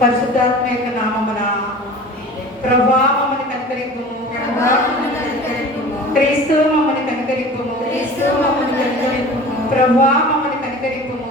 పరిశుద్ధాత్మ యొక్క నామమున ప్రభువా మమ్మల్ని కనికరింపుము, క్రీస్తు మమ్మల్ని కనికరింపుము, ప్రభువా మమ్మల్ని కనికరింపుము.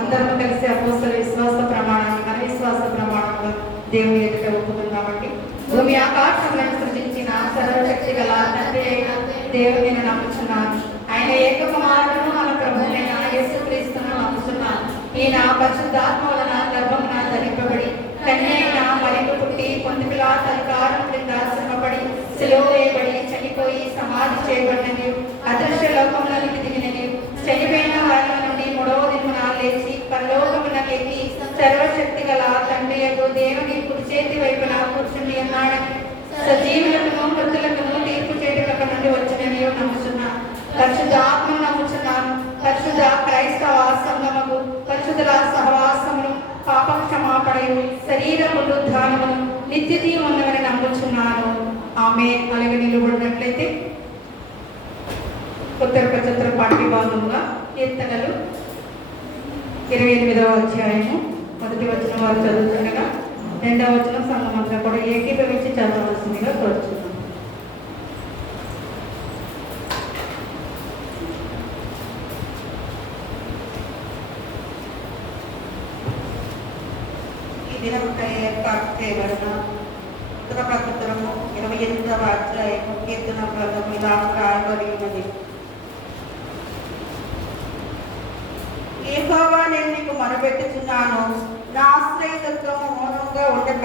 అందరం కలిసి అపోస్తల విశ్వాస ప్రమాణాన్ని మన విశ్వాస ప్రమాణంలో దేవుని ఎదుట ఒప్పుకుందామండి. భూమి ఆకాశములను సృజించిన సర్వశక్తి గల తండ్రి అయిన దేవుని నేను నమ్ముచున్నాను. ఆయన ఏక కుమారుడును మన ప్రభువైన యేసుక్రీస్తును నమ్ముచున్నాను. ఈయన పరిశుద్ధాత్మ వలన గర్భమున ధరింపబడి కన్య అయిన మరింపు పుట్టి పొంది పిలాతు అధికారం క్రింద శ్రమపడి సిలువ వేయబడి చనిపోయి సమాధి చేయబడినవి, అదృశ్య లోకములోనికి దిగినవి, చనిపోయిన వారి నుండి మూడవ దినమున లేచి పరలోకమునకు ఎక్కి సర్వశక్తి గల తండ్రి యొక్క దేవుని కుడి చేతి వైపున కూర్చుని ఉన్నాడని, సజీవులకును మృతులకును తీర్పు చేయుటకు నుండి వచ్చినవి నమ్ముచున్నాను. పరిశుద్ధాత్మను నమ్ముచున్నాను. పరిశుద్ధ క్రైస్తవ సంగమము, పరిశుద్ధుల సహవాసమును, పాప క్షమాపణయు, శరీర పునరుద్ధానమును, నిత్య జీవమును నమ్ముచున్నాను. ఆమె అలాగే నిలబడినట్లయితే ఉత్తర పచ్చత్ర పాఠ్య భాగంగా కీర్తనలు 28వ అధ్యాయము 1వ వచనం వారు చదువుతుండగా 2వ వచనం సంఘమంతా కూడా ఏకీభవించి చదవవలసిందిగా కోరుచున్నాను. ఈ దినముకై ఏర్పాటు చేయబడిన ఉత్తర పత్రము 28వ అధ్యాయము కీర్తన గ్రంథం ఇలా రాయబడి ఉన్నది. యెహోవా, నేను నీకు మొరపెట్టుచున్నాను. నా ఆశ్రయత్వము మౌనంగా ఉండక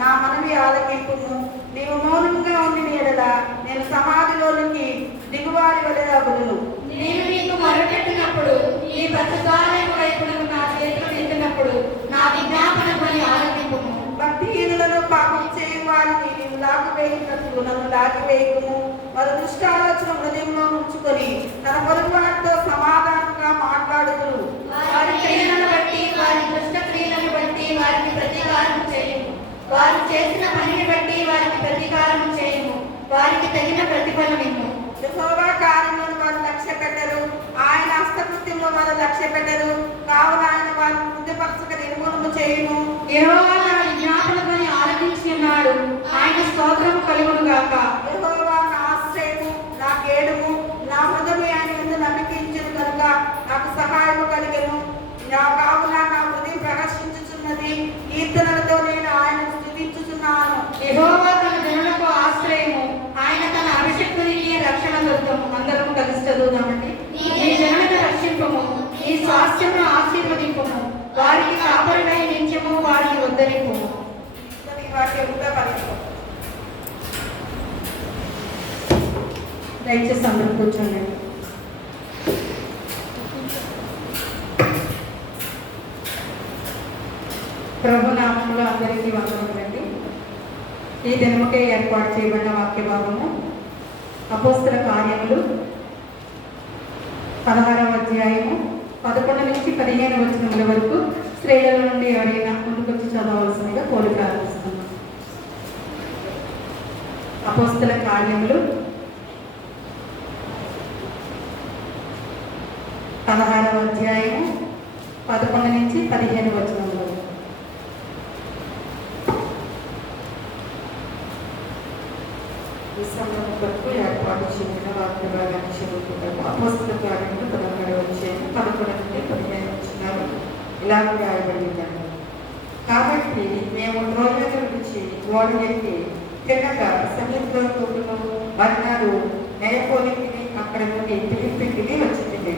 నా మనవి ఆలకింపుము. నీవు మౌనంగా ఉండిన యెడల నేను సమాధిలోనికి దిగువారి వలె అగుదును. నేను నీకు మొరపెట్టినప్పుడు ఈ పరిశుద్ధాలయము వైపునకు నా చేతులు ఎత్తినప్పుడు నా విజ్ఞాపనమని ఆలకింపుము. భక్తిహీనులను పాపం చేయు వారిని నీవు లాగివేయినట్లు నన్ను లాగివేయకుము. వారు దుష్టాలోచన హృదయంలో ఉంచుకొని తన పొరుగు వారితో సమాధానంగా మాట్లాడుదురు. వారి క్రియలను బట్టి, వారి దుష్ట క్రియలను బట్టి వారికి ప్రతీకారం చేయము. వారు చేసిన పనిని బట్టి వారికి ప్రతీకారం చేయము. వారికి తగిన ప్రతిఫలమిమ్ము. యెహోవా కార్యములను వారు లక్ష్య పెట్టరు, ఆయన హస్తకృత్యంలో వారు లక్ష్య పెట్టరు. కావున ఆయన వారు బుద్ధిపరచక నిర్మూలన చేయును. యెహోవా తన విజ్ఞాపనమని ఆలకించి ఉన్నాడు. ఆయన స్తోత్రము కలుగును గాక. యెహోవా నా ఆశ్రయము, నా కేడుము, నా హృదయము ఆయన యందు నమ్మకించును కనుక నాకు సహాయము కలిగెను. నా కావున నా హృదయం ప్రకాశించుచున్నది. కీర్తనలతో నేను ఆయనను స్తుతించుచున్నాను. యెహోవా తన జనులకు ఆశ్రయము, ఆయన తన అభిషిక్తునికి రక్షణ దుర్గము. అందరం కలిసి చదువుదామండి. ఈ జనులను రక్షింపము, ఈ స్వాస్థ్యమును ఆశీర్వదింపము, వారికి కాపరుడై నిత్యము వారిని ఉద్ధరింపము. వాక్యముగా పలుకుతాం. దయచేసి అందరూ కూర్చోండి. ప్రభు నామములో అందరికీ వందనములండి. ఈ దినముకే ఏర్పాటు చేయబడిన వాక్య భాగము అపోస్తల కార్యములు 16వ అధ్యాయము 11 నుంచి 15 వచనముల వరకు స్త్రీల నుండి ఎవరైనా ముందుకొచ్చి చదవవలసిందిగా కోరి ప్రార్థిస్తున్నాం. అపోస్తల కార్యములు 16వ అధ్యాయము 11 నుంచి 15 వచనముల వరకు. ఈ సమయం వరకు ఏర్పాటు చేయబడిన వాక్య భాగాన్ని చదువుకుంటాము. అపోస్తల కార్యములు 16వ అధ్యాయం 11 నుండి 15 వచనాలు ఇలాగ రాయబడిందండి. కాబట్టి మేము ట్రోయను విడిచి ఓడ ఎక్కి తిన్నగా సముద్రంలో మర్నాడు నెయపోలికి అక్కడ నుండి ఫిలిప్పీకి వచ్చింది.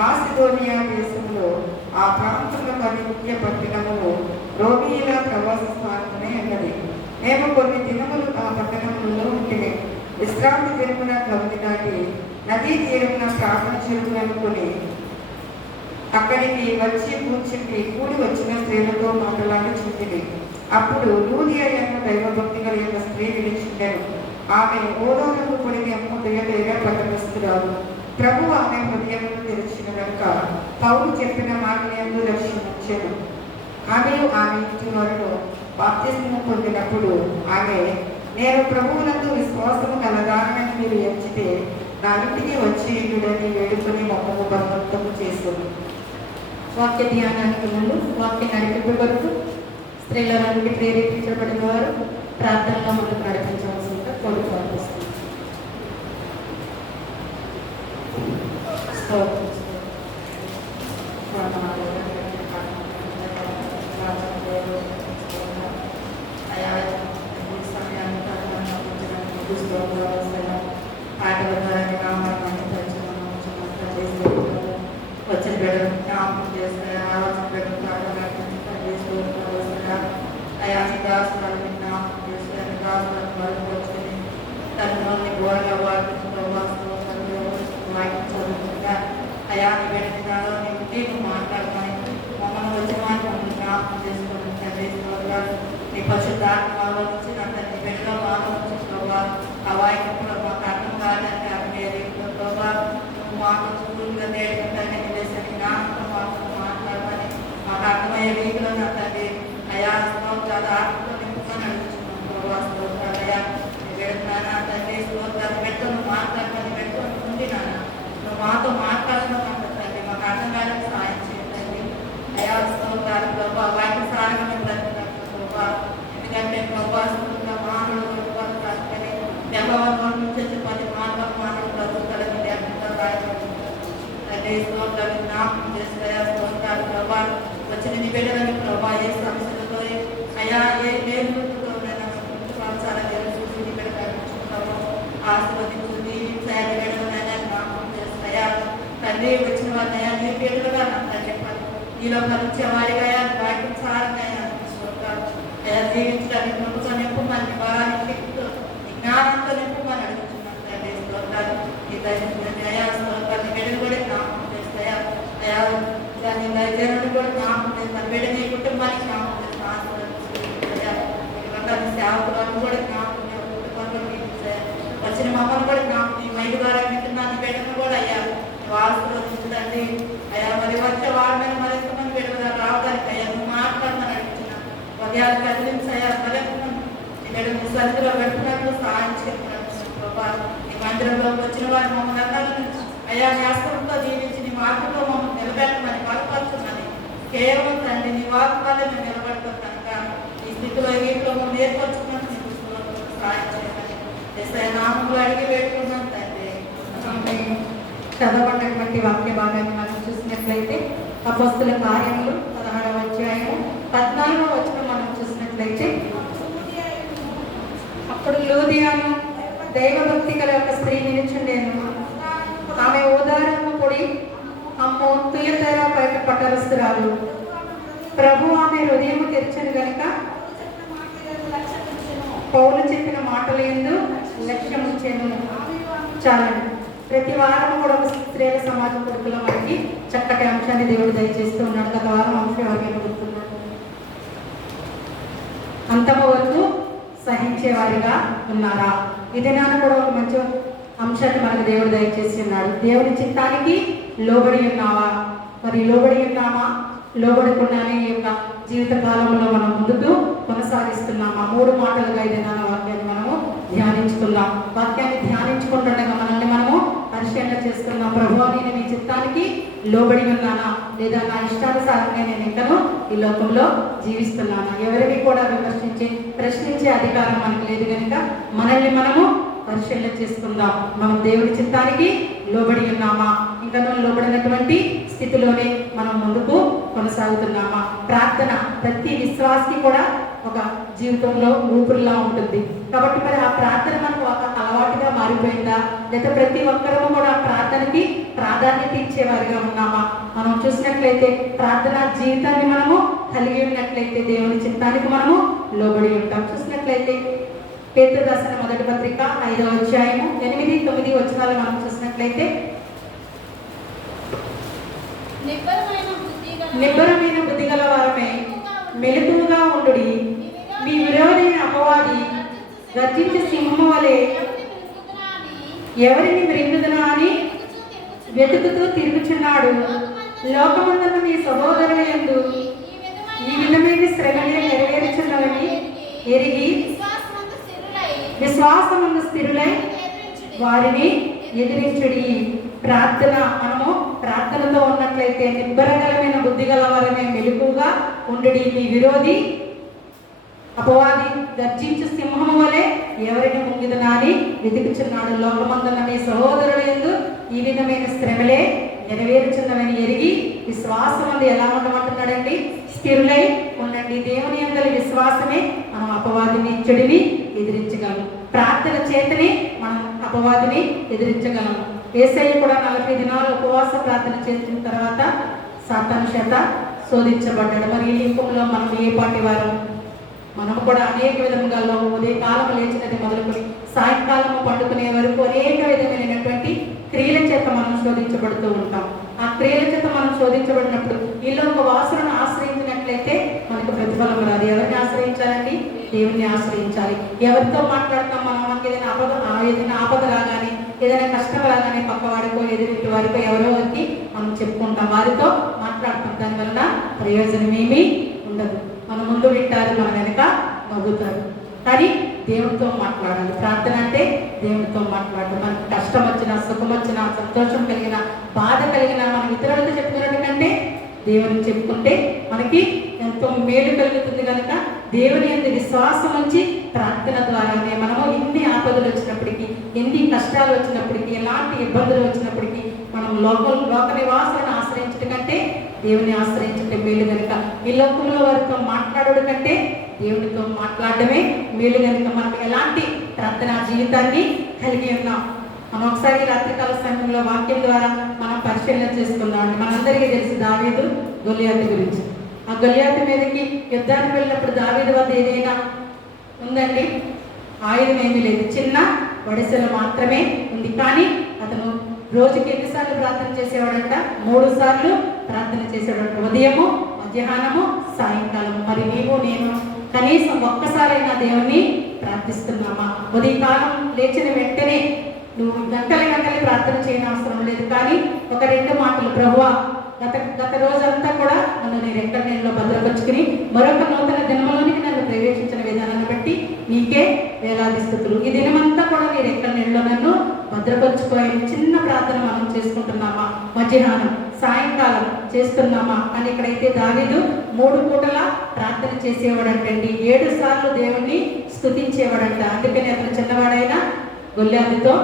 మాసిదోనియా దేశంలో ఆ ప్రాంతంలో పది ముఖ్య పట్టణములు రోమీయుల ప్రవాస స్థానమే ఉన్నది. మేము కొన్ని దినములు ఆ పట్టణములలో ఉంటే విశ్రాంతి దినమున కవిది నాటి నదీ తీరమున ప్రార్థన చెరువు అనుకుని అక్కడికి వచ్చి కూర్చుండి కూడి వచ్చిన స్త్రీలతో మాట్లాడుచుంది. అప్పుడు లూదియా అన్న దైవభక్తి కలిగిన స్త్రీ నిలిచిండెను. ఆమె ఓడోనకు పొడిగి అమ్ముదయగా పట్టణస్తురాలు. ప్రభు ఆమె హృదయమును తెరిచిన కనుక పౌలు చెప్పిన మాటలందు రక్షించెను. ఆమెయు ఆమె ఇంటి వారిలో బాప్తిస్మము పొందినప్పుడు ఆమె, నేను ప్రభువునందు విశ్వాసము కలగానని మీరు ఎంచితే నా ఇంటికి వచ్చి ఇండుడని వేడుకొని మొక్కము బంధము చేసుకుని వాక్య ధ్యానానికి ముందు వాక్య నడిపింపు కొరకు స్త్రీల నుండి ప్రేరేపించబడిన వారు ప్రార్థనలో ముందుకు నడిపించవలసిందిగా కోరుకోవాలి. వచ్చిన బిడ్డలు జ్ఞాపకం చేస్తాయి, ఆలోచన బిడ్డలు అయా దాసులను జ్ఞాపకం చేస్తాయి, దాసులను వరకు వచ్చి తనలోని ఘోరంగా వాటితో వాక్యం చదువుతుండగా అయా నీ బిడ్డలో నీకు మాట్లాడమని మమ్మల్ని వచ్చిన వారిని మమ్మల్ని జ్ఞాపకం చేసుకుని తండ్రి నీ పరిశుద్ధాత్మలో నుంచి నా తండ్రి బిడ్డలో ఆలోచించి ఆ వాక్యం కూడా మాకు అర్థం కాదంటే అర్థం మాకు స్కూల్గా నేర్చుకుంటానే నిలేసరి జ్ఞాపకం మాకు మాట్లాడమని మాకు అర్థమయ్యే రీతిలో నా తండ్రి అయా స్తోత్రాలు ఆత్మతో నింపుకొని అడుగుతున్నాం ప్రభావ స్తోత్రాలు అయ్యా నా తండ్రి స్తోత్రాలు పెట్టుకుని మాట్లాడమని పెట్టుకొని ఉంది నాన్న నువ్వు మాతో మాట్లాడుతున్నావు తండ్రి మాకు అర్థం కాదని సాయం చేయండి అయా స్తోత్రాలు ప్రభావ వాటి సారమైన బ్రతుకుతాం ప్రభావ ఎందుకంటే ప్రభావ స్తోత్ర మానవుడు వ్యవహారం నుంచి 10 మానవులు బ్రతుకుతాడని స్తోత్రాలు జ్ఞాపకం చేస్తాయా స్తోత్రాలు ప్రభా వచ్చిన నీ బిడ్డలని ప్రభా ఏ సమస్యలతో అయా ఏ నేర్పుతోనైనా చూసి నీ బిడ్డ కనిపించుకుంటాము ఆశీర్వదించు దీవించాయి బిడ్డలనైనా జ్ఞాపకం చేస్తాయా తండ్రి వచ్చిన వారినయా నీ బిడ్డలుగా నాకు చెప్పాలి నీలో కలిసే వారిగా వాటిని సారంగా స్తోత్రాలు అయా జీవించడానికి నొప్పుతో నింపమని బలానికి శక్తితో నీ జ్ఞానంతో నింపమని అడుగుతున్నాను తండ్రి స్తోత్రాలు నీ దయచేసి అయా స్తోత్రాలు బిడ్డలు కూడా జ్ఞాపకం చేస్తాయా అయా దాన్ని దయచేయడం కూడా జ్ఞాపకం చేస్తాను బిడ్డ నీ కుటుంబానికి జ్ఞాపకం చేస్తాను సేవకులను కూడా జ్ఞాపకం కుటుంబాన్ని వచ్చిన మమ్మల్ని కూడా జ్ఞాపకం నీ మైలు ద్వారా వింటున్నాను బిడ్డను కూడా అయ్యా ఆశీర్వదించదండి అయ్యా మరి వచ్చే వాడిని మరి ఎంతమంది బిడ్డ రావడానికి అయ్యా నువ్వు మాట్లాడమని అడుగుతున్నాను ఉదయాలు కదిలించాయా మరి నీ బిడ్డను సరిగ్గా పెట్టుకున్నట్లు సహాయం చేస్తున్నాను నీ మందిరంలోకి వచ్చిన వారి మమ్మల్ని అందరినీ అయ్యా శాస్త్రంతో దీవించి నీ మార్గంలో మమ్మల్ని నిలబెట్టమని బలపరుచున్నది కేవలం తండ్రి నీ వాకు వల్ల మేము నిలబడతాం కనుక ఈ స్థితిలో వీటిలో మమ్మల్ని ఏర్పరచుకున్నట్టు నీ పుస్తకంలో సహాయం చేయమని ఎస్ఐ నామంలో అడిగి పెట్టుకున్నాం తండ్రి. చదవబడినటువంటి వాక్య భాగాన్ని మనం చూసినట్లయితే అపొస్తలుల కార్యములు 16వ అధ్యాయము 14వ వచనం మనం చూసినట్లయితే అప్పుడు లూదియాను దైవభక్తి గల ఒక స్త్రీ నిలుచుండేను. ఆమె ఓదారము పొడి అమ్మో తుయతెర బయట పట్టరస్తురాలు. ప్రభు ఆమె హృదయం తెరిచను గనుక పౌలు చెప్పిన మాటల యందు లక్ష్యం ఉంచెను. చాలండి. ప్రతి వారం కూడా ఒక స్త్రీల సమాజ కొడుకులో మనకి చక్కటి అంశాన్ని దేవుడు దయచేస్తూ ఉన్నాడు. గత వారం అంశం ఎవరికైనా గుర్తున్నాడు? అంతము వరకు సహించేవారిగా ఉన్నారా? ఇది నాన్న కూడా ఒక మంచి అంశాన్ని మనకు దేవుడు దయచేసి ఉన్నాడు. దేవుని చిత్తానికి లోబడి ఉన్నావా? మరి లోబడి ఉన్నామా? లోబడకుండానే ఈ యొక్క జీవిత కాలంలో మనం ముందుకు కొనసాగిస్తున్నామా? 3 మాటలుగా ఇది నాన్న వాక్యాన్ని మనము ధ్యానించుకున్నాం. వాక్యాన్ని ధ్యానించుకుంటుండగా మనల్ని మనము పరిశీలన చేసుకున్నాం. ప్రభువా నేను మీ చిత్తానికి లోబడి ఉన్నానా, లేదా నా ఇష్టానుసారంగా నేను ఇంకను ఈ లోకంలో జీవిస్తున్నానా? ఎవరిని కూడా ప్రశ్నించే అధికారం మనకు లేదు కనుక మనల్ని మనము పరిశీలన చేసుకుందాం. మనం దేవుడి చిత్తానికి లోబడి ఉన్నామా, ఇంకా లోబడినటువంటి స్థితిలోనే మనం ముందుకు కొనసాగుతున్నామా? ప్రార్థన ప్రతి విశ్వాసికి కూడా ఒక జీవితంలో ఊపిరిలా ఉంటుంది. కాబట్టి మరి ఆ ప్రార్థన మనకు ఒక అలవాటుగా మారిపోయిందా, లేదా ప్రతి ఒక్కరూ కూడా ప్రార్థనకి ప్రాధాన్యత ఇచ్చేవారిగా ఉన్నామా? మనం చూసినట్లయితే ప్రార్థన జీవితాన్ని మనము కలిగి ఉన్నట్లయితే దేవుని చిత్తానికి మనము లోబడి ఉంటాం. చూసినట్లయితే పేతురు రాసిన మొదటి పత్రిక 5వ అధ్యాయము 8, 9 వచనాలు మనం చూసినట్లయితే నిబ్బరమైన బుద్ధి గల వారమే మెలకువగా ఉండుడి. మీ విరోధైన అపవాది గర్జించే సింహము వలె ఎవరిని మృంగుదునా అని వెతుకుతూ తిరుగుచున్నాడు. లోకమందున్న మీ సహోదరుల యందు ఈ విధమైన శ్రమలే నెరవేర్చున్నవని ఎరిగి విశ్వాసమందు స్థిరులై వారిని ఎదిరించుడి. ప్రార్థన మనము ప్రార్థనతో ఉన్నట్లయితే నిబ్బరగలమైన బుద్ధి గలవారనే మెలకుగా ఉండడి. మీ విరోధి అపవాది గర్జించు సింహము వలె ఎవరిని ముంగిదనాని వెతుకుచున్నాడు. లోకమందున్న మీ సహోదరుల యందు ఈ విధమైన శ్రమలే నెరవేరుచున్నవని ఎరిగి విశ్వాసం అందు ఎలా ఉండమంటున్నాడండి? స్థిరులై ఉండండి. దేవుని యందలి విశ్వాసమే మనం అపవాదిని చెడుని ఎదిరించగలం. ప్రార్థన చేతనే మనం అపవాదిని ఎదిరించగలం. యేసయ్య కూడా 40 దినాలు ఉపవాస ప్రార్థన చేసిన తర్వాత సాతాను చేత శోధించబడ్డాడు. మరి ఈ లింకంలో మనం ఏ పాటి వారు? మనము కూడా అనేక విధముగా ఉదయకాలం లేచినది మొదలుకొని సాయంకాలము పండుకునే వరకు అనేక విధమైనటువంటి క్రియల చేత మనం శోధించబడుతూ ఉంటాం. ఆ క్రియల చేత మనం శోధించబడినప్పుడు వీళ్ళు ఒక వాసులను ఆశ్రయించినట్లయితే మనకు ప్రతిఫలం రాదు. ఎవరిని ఆశ్రయించాలండి? దేవుణ్ణి ఆశ్రయించాలి. ఎవరితో మాట్లాడతాం మనం? మనకి ఏదైనా ఆపద రాగానే, ఏదైనా కష్టం రాగానే పక్కవాడికో ఎదురింటి వారికో ఎవరో వారికి మనం చెప్పుకుంటాం, వారితో మాట్లాడతాం. దానివల్ల ప్రయోజనం ఏమీ ఉండదు. మన ముందు వింటారు, మన వెనక నవ్వుతారు. కానీ దేవునితో మాట్లాడాలి. ప్రార్థన అంటే దేవునితో మాట్లాడడం. మనకి కష్టం వచ్చినా, సుఖం వచ్చినా, సంతోషం కలిగిన, బాధ కలిగిన మనం ఇతరులతో చెప్పుకున్నట్టు కంటే దేవునికి చెప్పుకుంటే మనకి ఎంతో మేలు కలుగుతుంది. కనుక దేవుని యందు విశ్వాసం ఉంచి ప్రార్థన ద్వారానే మనము ఎన్ని ఆపదలు వచ్చినప్పటికీ, ఎన్ని కష్టాలు వచ్చినప్పటికీ, ఎలాంటి ఇబ్బందులు వచ్చినప్పటికీ మనం లోక నివాసులను ఆశ్రయించడం కంటే దేవుని ఆశ్రయించడం మేలు. కనుక ఈ లోకంలో వారితో మాట్లాడడం కంటే దేవునితో మాట్లాడడమే మేలు. కనుక మనం ఎలాంటి ప్రార్థనా జీవితాన్ని కలిగి ఉన్నాం? మనం ఒకసారి రాత్రికాల సమయంలో వాక్యం ద్వారా మనం పరిశీలన చేసుకుందాం. మనందరికీ తెలుసు దావీదు గొలియాతు గురించి. ఆ గొలియాతు మీదకి యుద్ధానికి వెళ్ళినప్పుడు దావీదు వద్ద ఏదైనా ఉందండి? ఆయుధం ఏమీ లేదు, చిన్న వడిసెలు మాత్రమే ఉంది. కానీ అతను రోజుకి ఎన్నిసార్లు ప్రార్థన చేసేవాడంట? 3 సార్లు ప్రార్థన చేసేవాడంట. ఉదయము, మధ్యాహ్నము, సాయంకాలం. మరి నీవు నేను కనీసం ఒక్కసారైనా దేవుణ్ణి ప్రార్థిస్తున్నామా? ఉదయకాలం లేచిన వెంటనే నువ్వు గంటలు ప్రార్థన చేయని అవసరం లేదు. కానీ ఒక 2 మాటలు, ప్రభువా గత రోజంతా కూడా నన్ను నేను ఎక్కడ నేను భద్రపరుచుకుని మరొక నూతన దినములోనికి నన్ను ప్రవేశించిన విధానాన్ని బట్టి నీకే వేలాది స్తుతులు. ఈ దినమంతా కూడా నేను ఎక్కడ నేను నన్ను భద్రపరుచుకోవాలి. చిన్న ప్రార్థన మనం చేసుకుంటున్నామా? మధ్యాహ్నం, సాయంకాలం చేస్తున్నామా? అని ఇక్కడైతే దావీదు 3 పూటల ప్రార్థన చేసేవాడంటండి. 7 సార్లు దేవుణ్ణి స్తుతించేవాడంట. అందుకని అతను చిన్నవాడైనా గొల్యాతుతో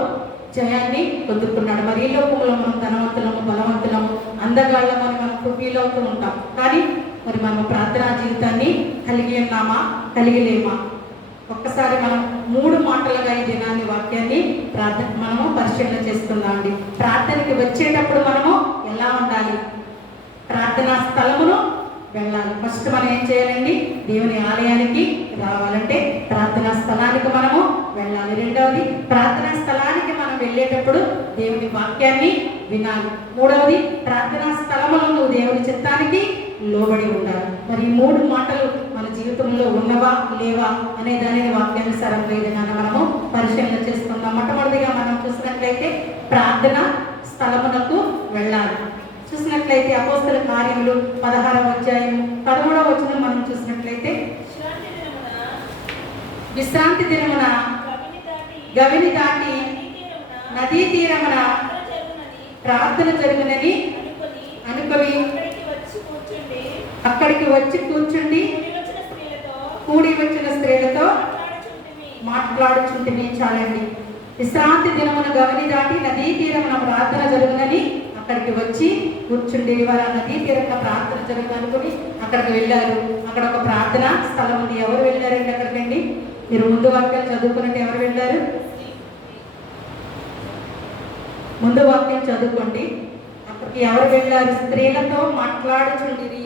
జయాన్ని పొందుకున్నాడు. మరి ఈ లోకంలో మనం ధనవంతులము, బలవంతులము, అందగాళ్ళము అని మనం ఫీల్ అవుతూ ఉంటాం. కానీ మరి మనం ప్రార్థనా జీవితాన్ని కలిగి ఉన్నామా? కలిగి లేమా? ఒక్కసారి మనం 3 మాటలుగా ఈ దినాన్ని వాక్యాన్ని మనము పరిశీలన చేసుకుందామండి. ప్రార్థనకి వచ్చేటప్పుడు మనము ఎలా ఉండాలి? ప్రార్థనా స్థలమును వెళ్ళాలి. ఫస్ట్ మనం ఏం చేయాలండి? దేవుని ఆలయానికి రావాలంటే ప్రార్థనా స్థలానికి మనము వెళ్ళాలి. రెండవది, ప్రార్థనా స్థలానికి మనం వెళ్ళేటప్పుడు దేవుని వాక్యాన్ని వినాలి. మూడవది, ప్రార్థనా స్థలములో నువ్వు దేవుని చిత్తానికి లోబడి ఉండాలి. మరి ఈ 3 మాటలు మన జీవితంలో ఉన్నవా లేవా అనే దానిని వాక్యానుసారంగా విధానం మనము పరిశీలన చేసుకుందాం. మొట్టమొదటిగా మనం చూసినట్లయితే ప్రార్థన స్థలమునకు వెళ్ళాలి. చూసినట్లయితే అపోస్తల కార్యములు 16వ అధ్యాయం 13వ వచనం మనం చూసినట్లయితే, విశ్రాంతి దినమున గవిని దాటి నదీ తీరమున ప్రార్థన జరుగునని అనుకొని అక్కడికి వచ్చి కూర్చుండి కూడి వచ్చిన స్త్రీలతో మాట్లాడుచుంటిమి. చాలండి. విశ్రాంతి దినమున గవిని దాటి నదీ తీరమున ప్రార్థన జరుగునని అక్కడికి వచ్చి కూర్చుండి. వారు ఆ నదీ తీరంలో ప్రార్థన జరుగుననుకుని అక్కడికి వెళ్ళారు. అక్కడ ఒక ప్రార్థన స్థలం ఉంది. ఎవరు వెళ్ళారండి అక్కడికండి? మీరు ముందు వాక్యాలు చదువుకున్నట్టు ఎవరు వెళ్ళారు? ముందు వాక్యం చదువుకోండి. అక్కడికి ఎవరు వెళ్ళారు? స్త్రీలతో మాట్లాడుచుండిరి.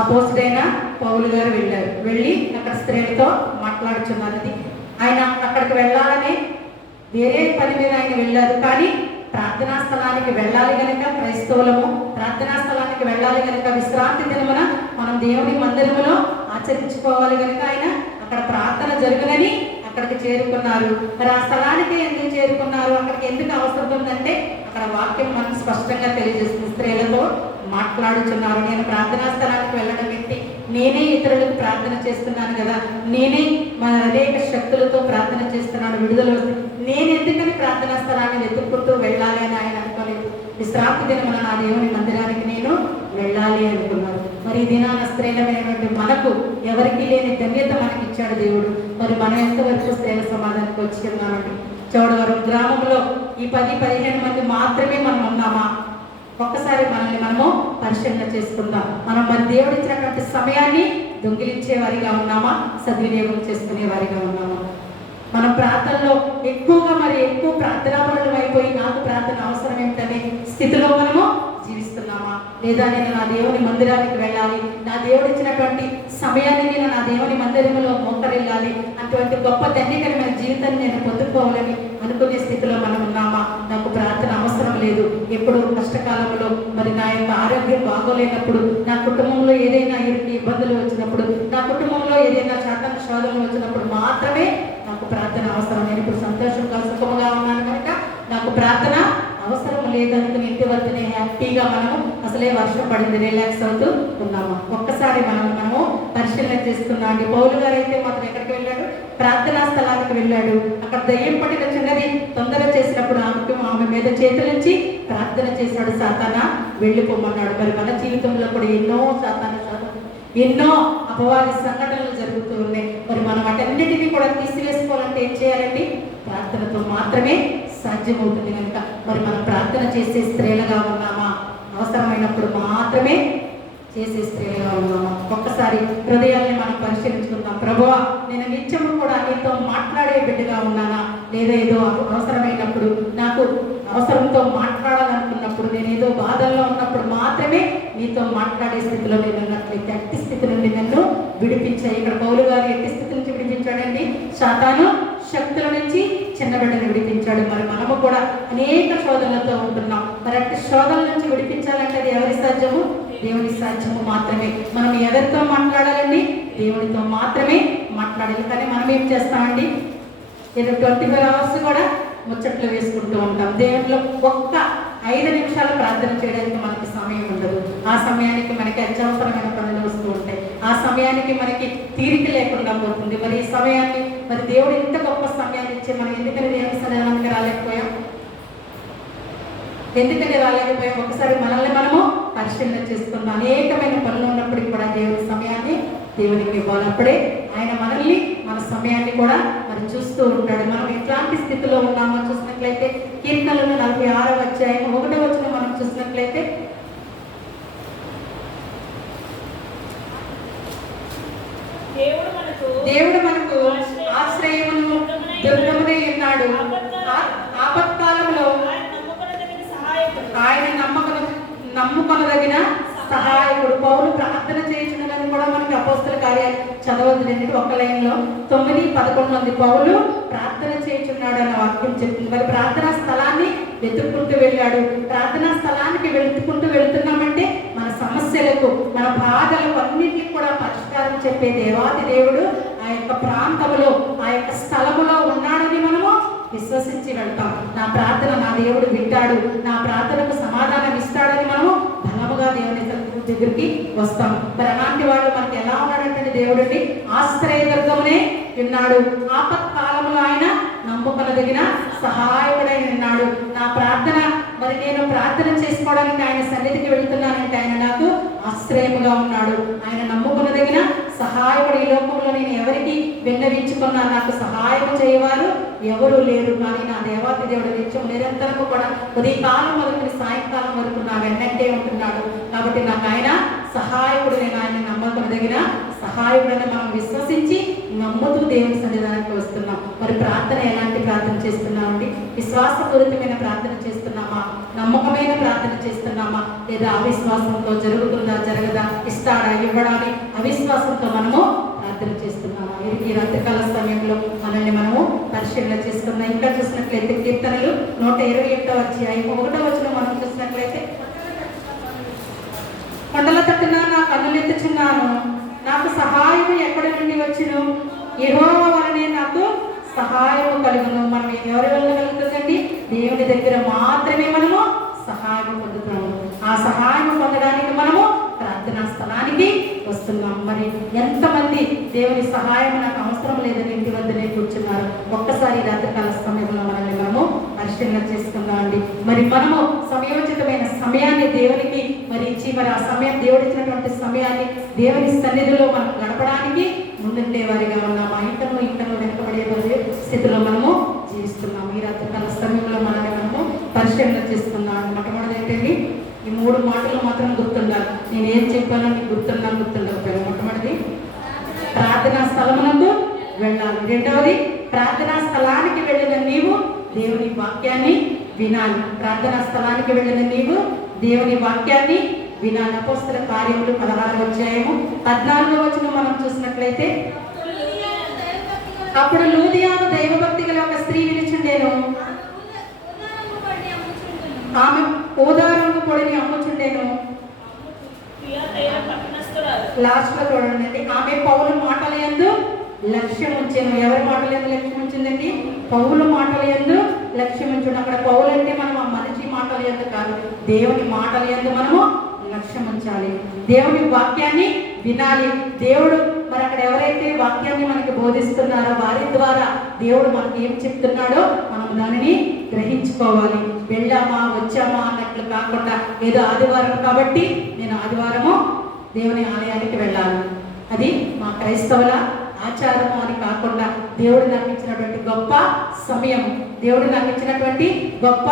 అపోస్తలుడైన పౌలు గారు వెళ్ళారు. వెళ్ళి అక్కడ స్త్రీలతో మాట్లాడుచున్నారు. ఆయన అక్కడికి వెళ్ళాలని వేరే పని మీద ఆయన వెళ్ళారు. కానీ ప్రార్థనా స్థలానికి వెళ్ళాలి కనుక, క్రైస్తవులము ప్రార్థనా స్థలానికి వెళ్ళాలి కనుక, విశ్రాంతి దినమున మనం దేవుని మందిరములో ఆచరించుకోవాలి కనుక ఆయన అక్కడ ప్రార్థన జరుగునని అక్కడికి చేరుకున్నారు. మరి ఆ స్థలానికి ఎందుకు చేరుకున్నారు? అక్కడికి ఎందుకు అవసరం ఉందంటే అక్కడ వాక్యం మనకు స్పష్టంగా తెలియజేస్తుంది. స్త్రీలతో మాట్లాడుచున్నారు. నేను ప్రార్థనా స్థలానికి వెళ్ళడం ఏంటి? నేనే ఇతరులకు ప్రార్థన చేస్తున్నాను కదా, నేనే మన అనేక శక్తులతో ప్రార్థన చేస్తున్నాను, విడుదల నేను ఎందుకని ప్రార్థనా స్థలాన్ని వెతుక్కుంటూ వెళ్ళాలి అని ఆయన అనుకోలేదు. విశ్రాంతి దినమున నా దేవుని మందిరానికి నేను వెళ్ళాలి అనుకున్నారు. మరి ఈ దినాన స్త్రీలమైనటువంటి మనకు ఎవరికి లేని ధన్యత మనకి ఇచ్చాడు దేవుడు. మరి మనం ఎంతవరకు స్త్రీల సమాధానికి వచ్చి ఉన్నామండి? చౌడవరం గ్రామంలో ఈ 10-15 మంది మాత్రమే మనం ఉన్నామా? ఒక్కసారి మనల్ని మనము పరిశీలన చేసుకుందాం. మనం మన దేవుడు ఇచ్చినటువంటి సమయాన్ని దొంగిలించే వారిగా ఉన్నామా, సద్వినియోగం చేసుకునే వారిగా ఉన్నామా? మనం ప్రార్థనలో ఎక్కువ ప్రార్థనాపరులు అయిపోయి నాకు ప్రార్థన అవసరం ఏమిటనే స్థితిలో మనము జీవిస్తున్నామా? లేదా నేను నా దేవుని మందిరానికి వెళ్ళాలి, నా దేవుడు ఇచ్చినటువంటి సమయాన్ని నేను నా దేవుని మందిరంలో మోకరిల్లాలి, అటువంటి గొప్ప ధన్యకరమైన జీవితాన్ని నేను పొందుకోవాలని అనుకునే స్థితిలో మనం ఉన్నామా? నాకు ప్రార్థన అవసరం లేదు. ఎప్పుడు కష్టకాలంలో మరి నా యొక్క ఆరోగ్యం బాగోలేనప్పుడు, నా కుటుంబంలో ఏదైనా ఇబ్బందులు వచ్చినప్పుడు, నా కుటుంబంలో ఏదైనా శాతం శోధనలు వచ్చినప్పుడు మాత్రమే నాకు ప్రార్థన అవసరం. నేను ఇప్పుడు సంతోషంగా సుఖముగా ఉన్నాను కనుక నాకు ప్రార్థన అవసరం లేదనుకుని ఇంటి వద్దనే హ్యాపీగా మనము అసలే వర్షం పడింది రిలాక్స్ అవుతూ ఉన్నాము. ఒక్కసారి మనము పరిశీలన చేసుకున్నాం. పౌలు గారు అయితే మాత్రం ఎక్కడికి వెళ్ళాడు? ప్రార్థనా స్థలానికి వెళ్ళాడు. అక్కడ దయ్యం పట్టిన చిన్నది తొందర చేసినప్పుడు ఆమె మీద చేతులుంచి ప్రార్థన చేశాడు. సాతానా వెళ్ళిపోమన్నాడు. మరి మన జీవితంలో కూడా ఎన్నో అపవాది సంఘటనలు జరుగుతూ ఉన్నాయి. మరి మనం వాటన్నిటినీ కూడా తీసివేసుకోవాలంటే ఏం చేయాలండి? ప్రార్థనతో మాత్రమే సాధ్యమవుతుంది కనుక మరి మనం ప్రార్థన చేసే స్త్రీలుగా ఉన్నామా? అవసరమైనప్పుడు మాత్రమే చేసే స్త్రీలుగా ఉన్నామా? ఒక్కసారి హృదయాన్ని మనం పరిశీలించుకుందాం. ప్రభువా, నేను నిత్యము కూడా నీతో మాట్లాడే బిడ్డగా ఉన్నానా? లేదా ఏదో అవసరమైనప్పుడు, నాకు అవసరంతో మాట్లాడాలనుకున్నప్పుడు, నేను ఏదో బాధల్లో ఉన్నప్పుడు మాత్రమే నీతో మాట్లాడే స్థితిలో నేను ఉన్నట్లయితే అట్టి స్థితి నుండి నన్ను విడిపించాయి. ఇక్కడ పౌలు గారు ఎట్టి స్థితి నుంచి విడిపించాడండి? సాతాను శక్తుల నుంచి చిన్న బిడ్డను విడిపించాడు. మరి మనము కూడా అనేక శోధనలతో ఉంటున్నాం. మరి అట్టి శోధనల నుంచి విడిపించాలంటే అది ఎవరి సాధ్యము? దేవుని సాధ్యము మాత్రమే. మనం ఎవరితో మాట్లాడాలండి? దేవునితో మాత్రమే మాట్లాడాలి. కానీ మనం ఏం చేస్తామండి? 24 hours కూడా ముచ్చట్లు వేసుకుంటూ ఉంటాం. దేవునిలో ఒక్క 5 నిమిషాలు ప్రార్థన చేయడానికి మనకి సమయం ఉండదు. ఆ సమయానికి మనకి అత్యవసరమైన పనులు వస్తూ ఉంటాయి. ఆ సమయానికి మనకి తీరిక లేకుండా పోతుంది. మరి ఈ సమయాన్ని మరి దేవుడు ఇంత గొప్ప సమయాన్ని ఇచ్చే మనం ఎందుకని దేవుని సన్నిధానానికి రాలేకపోయాం? ఒకసారి మనల్ని మనము పరిశీలన చేసుకుందాం. అనేకమైన పనులు ఉన్నప్పటికీ కూడా దేవుని సమయాన్ని దేవునికి ఇవ్వాలప్పుడే ఆయన మనల్ని మన సమయాన్ని కూడా మరి చూస్తూ ఉంటాడు. మనం ఎట్లాంటి స్థితిలో ఉన్నామో చూసినట్లయితే కీర్తనలు 46వ అధ్యాయం 1వ వచనం మనం చూసినట్లయితే, దేవుడు మనకు ఆశ్రయమును దుర్గమునై ఉన్నాడు. ఆపత్కాలంలో ఆయన నమ్ముకొనదగిన సహాయకుడు. పౌలు ప్రార్థన చేయించున్నదని కూడా మనకి అపోస్తల కార్యాలు చదవద్దండి. ఒక లైన్లో 9-11 మంది పౌలు ప్రార్థన చేయించున్నాడు అన్న వాక్యం చెప్తుంది. మరి ప్రార్థనా స్థలాన్ని వెతుక్కుంటూ వెళ్ళాడు. ప్రార్థనా స్థలానికి వెళుతున్నామంటే మన సమస్యలకు, మన బాధలకు అన్నింటికి కూడా పరిష్కారం చెప్పే దేవాది దేవుడు ఆ యొక్క ప్రాంతంలో, ఆ యొక్క స్థలములో ఉన్నాడని మనము విశ్వసించి వెళ్తాం. నా ప్రార్థన నా దేవుడు వింటాడు, నా ప్రార్థనకు సమాధానం ఇస్తాడని మనము బలముగా దేవుని దగ్గరికి వస్తాం. మరి అలాంటి వాడు మనకి ఎలా ఉన్నాడంటే దేవుడిని ఆశ్రయదుర్గమునే ఉన్నాడు. ఆపత్కాలంలో ఆయన నమ్ముకొనదగిన సహాయకుడై ఉన్నాడు. నా ప్రార్థన మరి నేను ప్రార్థన చేసుకోవడానికి ఆయన సన్నిధికి వెళ్తున్నానంటే ఆయన నాకు ఆశ్రయముగా ఉన్నాడు. ఆయన నమ్ముకొనదగిన సహాయకుడు. ఈ లోకంలో నేను ఎవరికి విన్నవించుకున్నా నాకు సహాయం చేయవారు ఎవరు లేరు. కానీ నా దేవాతి దేవుడు నిత్యం నిరంతరము కూడా ఉదయకాలం మొదలుకొని సాయంకాలం వరకు నా వెన్నంటే ఉంటున్నాడు. కాబట్టి నాకు ఆయన సహాయకుడు. నేను ఆయన నమ్మకదగిన సహాయకుడని మనం విశ్వసించి నమ్ముతూ దేవుని సన్నిధానానికి వస్తున్నాం. మరి ప్రార్థన ఎలాంటి ప్రార్థన చేస్తున్నామండి? విశ్వాసపూరితమైన ప్రార్థన చేస్తున్నామా? నమ్మకమైన ప్రార్థన చేస్తున్నామా? లేదా అవిశ్వాసంతో జరుగుతుందా జరగదా, ఇస్తాడా ఇవ్వడాన్ని అవిశ్వాసంతో మనము ప్రార్థన చేస్తున్నామా? ఈ రాత్రికాల సమయంలో మనల్ని మనము పరిశీలన చేసుకున్నాం. ఇంకా చూసినట్లయితే కీర్తనలు 128వ అధ్యాయం 1వ వచనం మనం చూసినట్లయితే, కొండల తట్టున నా కన్నులెత్తుచున్నాను, నాకు సహాయము ఎక్కడి నుండి వచ్చును? యెహోవా వలనే నాకు సహాయము కలుగును. మనం ఎవరి వల్ల కలుగుతుందండి? దేవుని దగ్గర మాత్రమే మనము సహాయం పొందుతాము. ఆ సహాయం పొందడానికి మనము ప్రార్థనా స్థలానికి వస్తున్నాం. మరి ఎంతమంది దేవుని సహాయం నాకు అవసరం వస్త్రం లేదని ఇంటి వద్దనే కూర్చున్నారు. ఒక్కసారి రాత్రికాల సమయంలో మనము పరిశీలన చేసుకుందాం అండి. మరి మనము సమయోచితమైన సమయాన్ని దేవునికి మరి ఇచ్చి మరి ఆ సమయం దేవుడు ఇచ్చినటువంటి సమయాన్ని దేవుని సన్నిధిలో మనం గడపడానికి ముందుండే వారిగా ఉన్నాము. ఇంకనూ వెనుకబడే స్థితిలో మనము జీవిస్తున్నాము. ఈ రాత్రికాల సమయంలో మనము పరిశీలన చేసుకుందాం. మొట్టమొదటి ఏంటండి, ఈ 3 మాటలు మాత్రం గుర్తుండాలి. నేను ఏం చెప్పానో మీకు గుర్తుండకపోయాను. మొట్టమొదటిది ప్రార్థనా స్థలమునకు వెళ్ళాలి. రెండవది ప్రార్థనా స్థలానికి వెళ్ళిన నీవు దేవుని వాక్యాన్ని వినాలి. ప్రార్థనా స్థలానికి వెళ్ళిన నీవు దేవుని వాక్యాన్ని వినాలి. అపోస్తల కార్యములు 16వ అధ్యాయము 14వ వచనం మనం చూసినట్లయితే, అప్పుడు లూదియాను దైవభక్తి గల ఒక స్త్రీ నిలుచుండెను. ఆమె ఊదారంగు పొడిని అమ్ముచుండెను. లాస్ట్ లో చూడండి, ఆమె పౌలు మాటల యందు లక్ష్యం ఉంచాను. ఎవరి మాటల యందు లక్ష్యం ఉంచిందండి? పౌలు మాటల యందు లక్ష్యం ఉంచండి. అక్కడ పౌలు అంటే మనం ఆ మనిషి మాటల యందు కాదు, దేవుని మాటల యందు మనము లక్ష్యం ఉంచాలి. దేవుని వాక్యాన్ని వినాలి. దేవుడు మరి అక్కడ ఎవరైతే వాక్యాన్ని మనకి బోధిస్తున్నారో వారి ద్వారా దేవుడు మనకి ఏం చెప్తున్నాడో మనం దానిని గ్రహించుకోవాలి. వెళ్ళామా వచ్చామా అన్నట్లు కాకుండా ఏదో ఆదివారం కాబట్టి నేను ఆదివారము దేవుని ఆలయానికి వెళ్ళాలి, అది మా క్రైస్తవుల ఆచారము అని కాకుండా దేవుడు నాకు ఇచ్చినటువంటి గొప్ప సమయం, దేవుడు నాకు ఇచ్చినటువంటి గొప్ప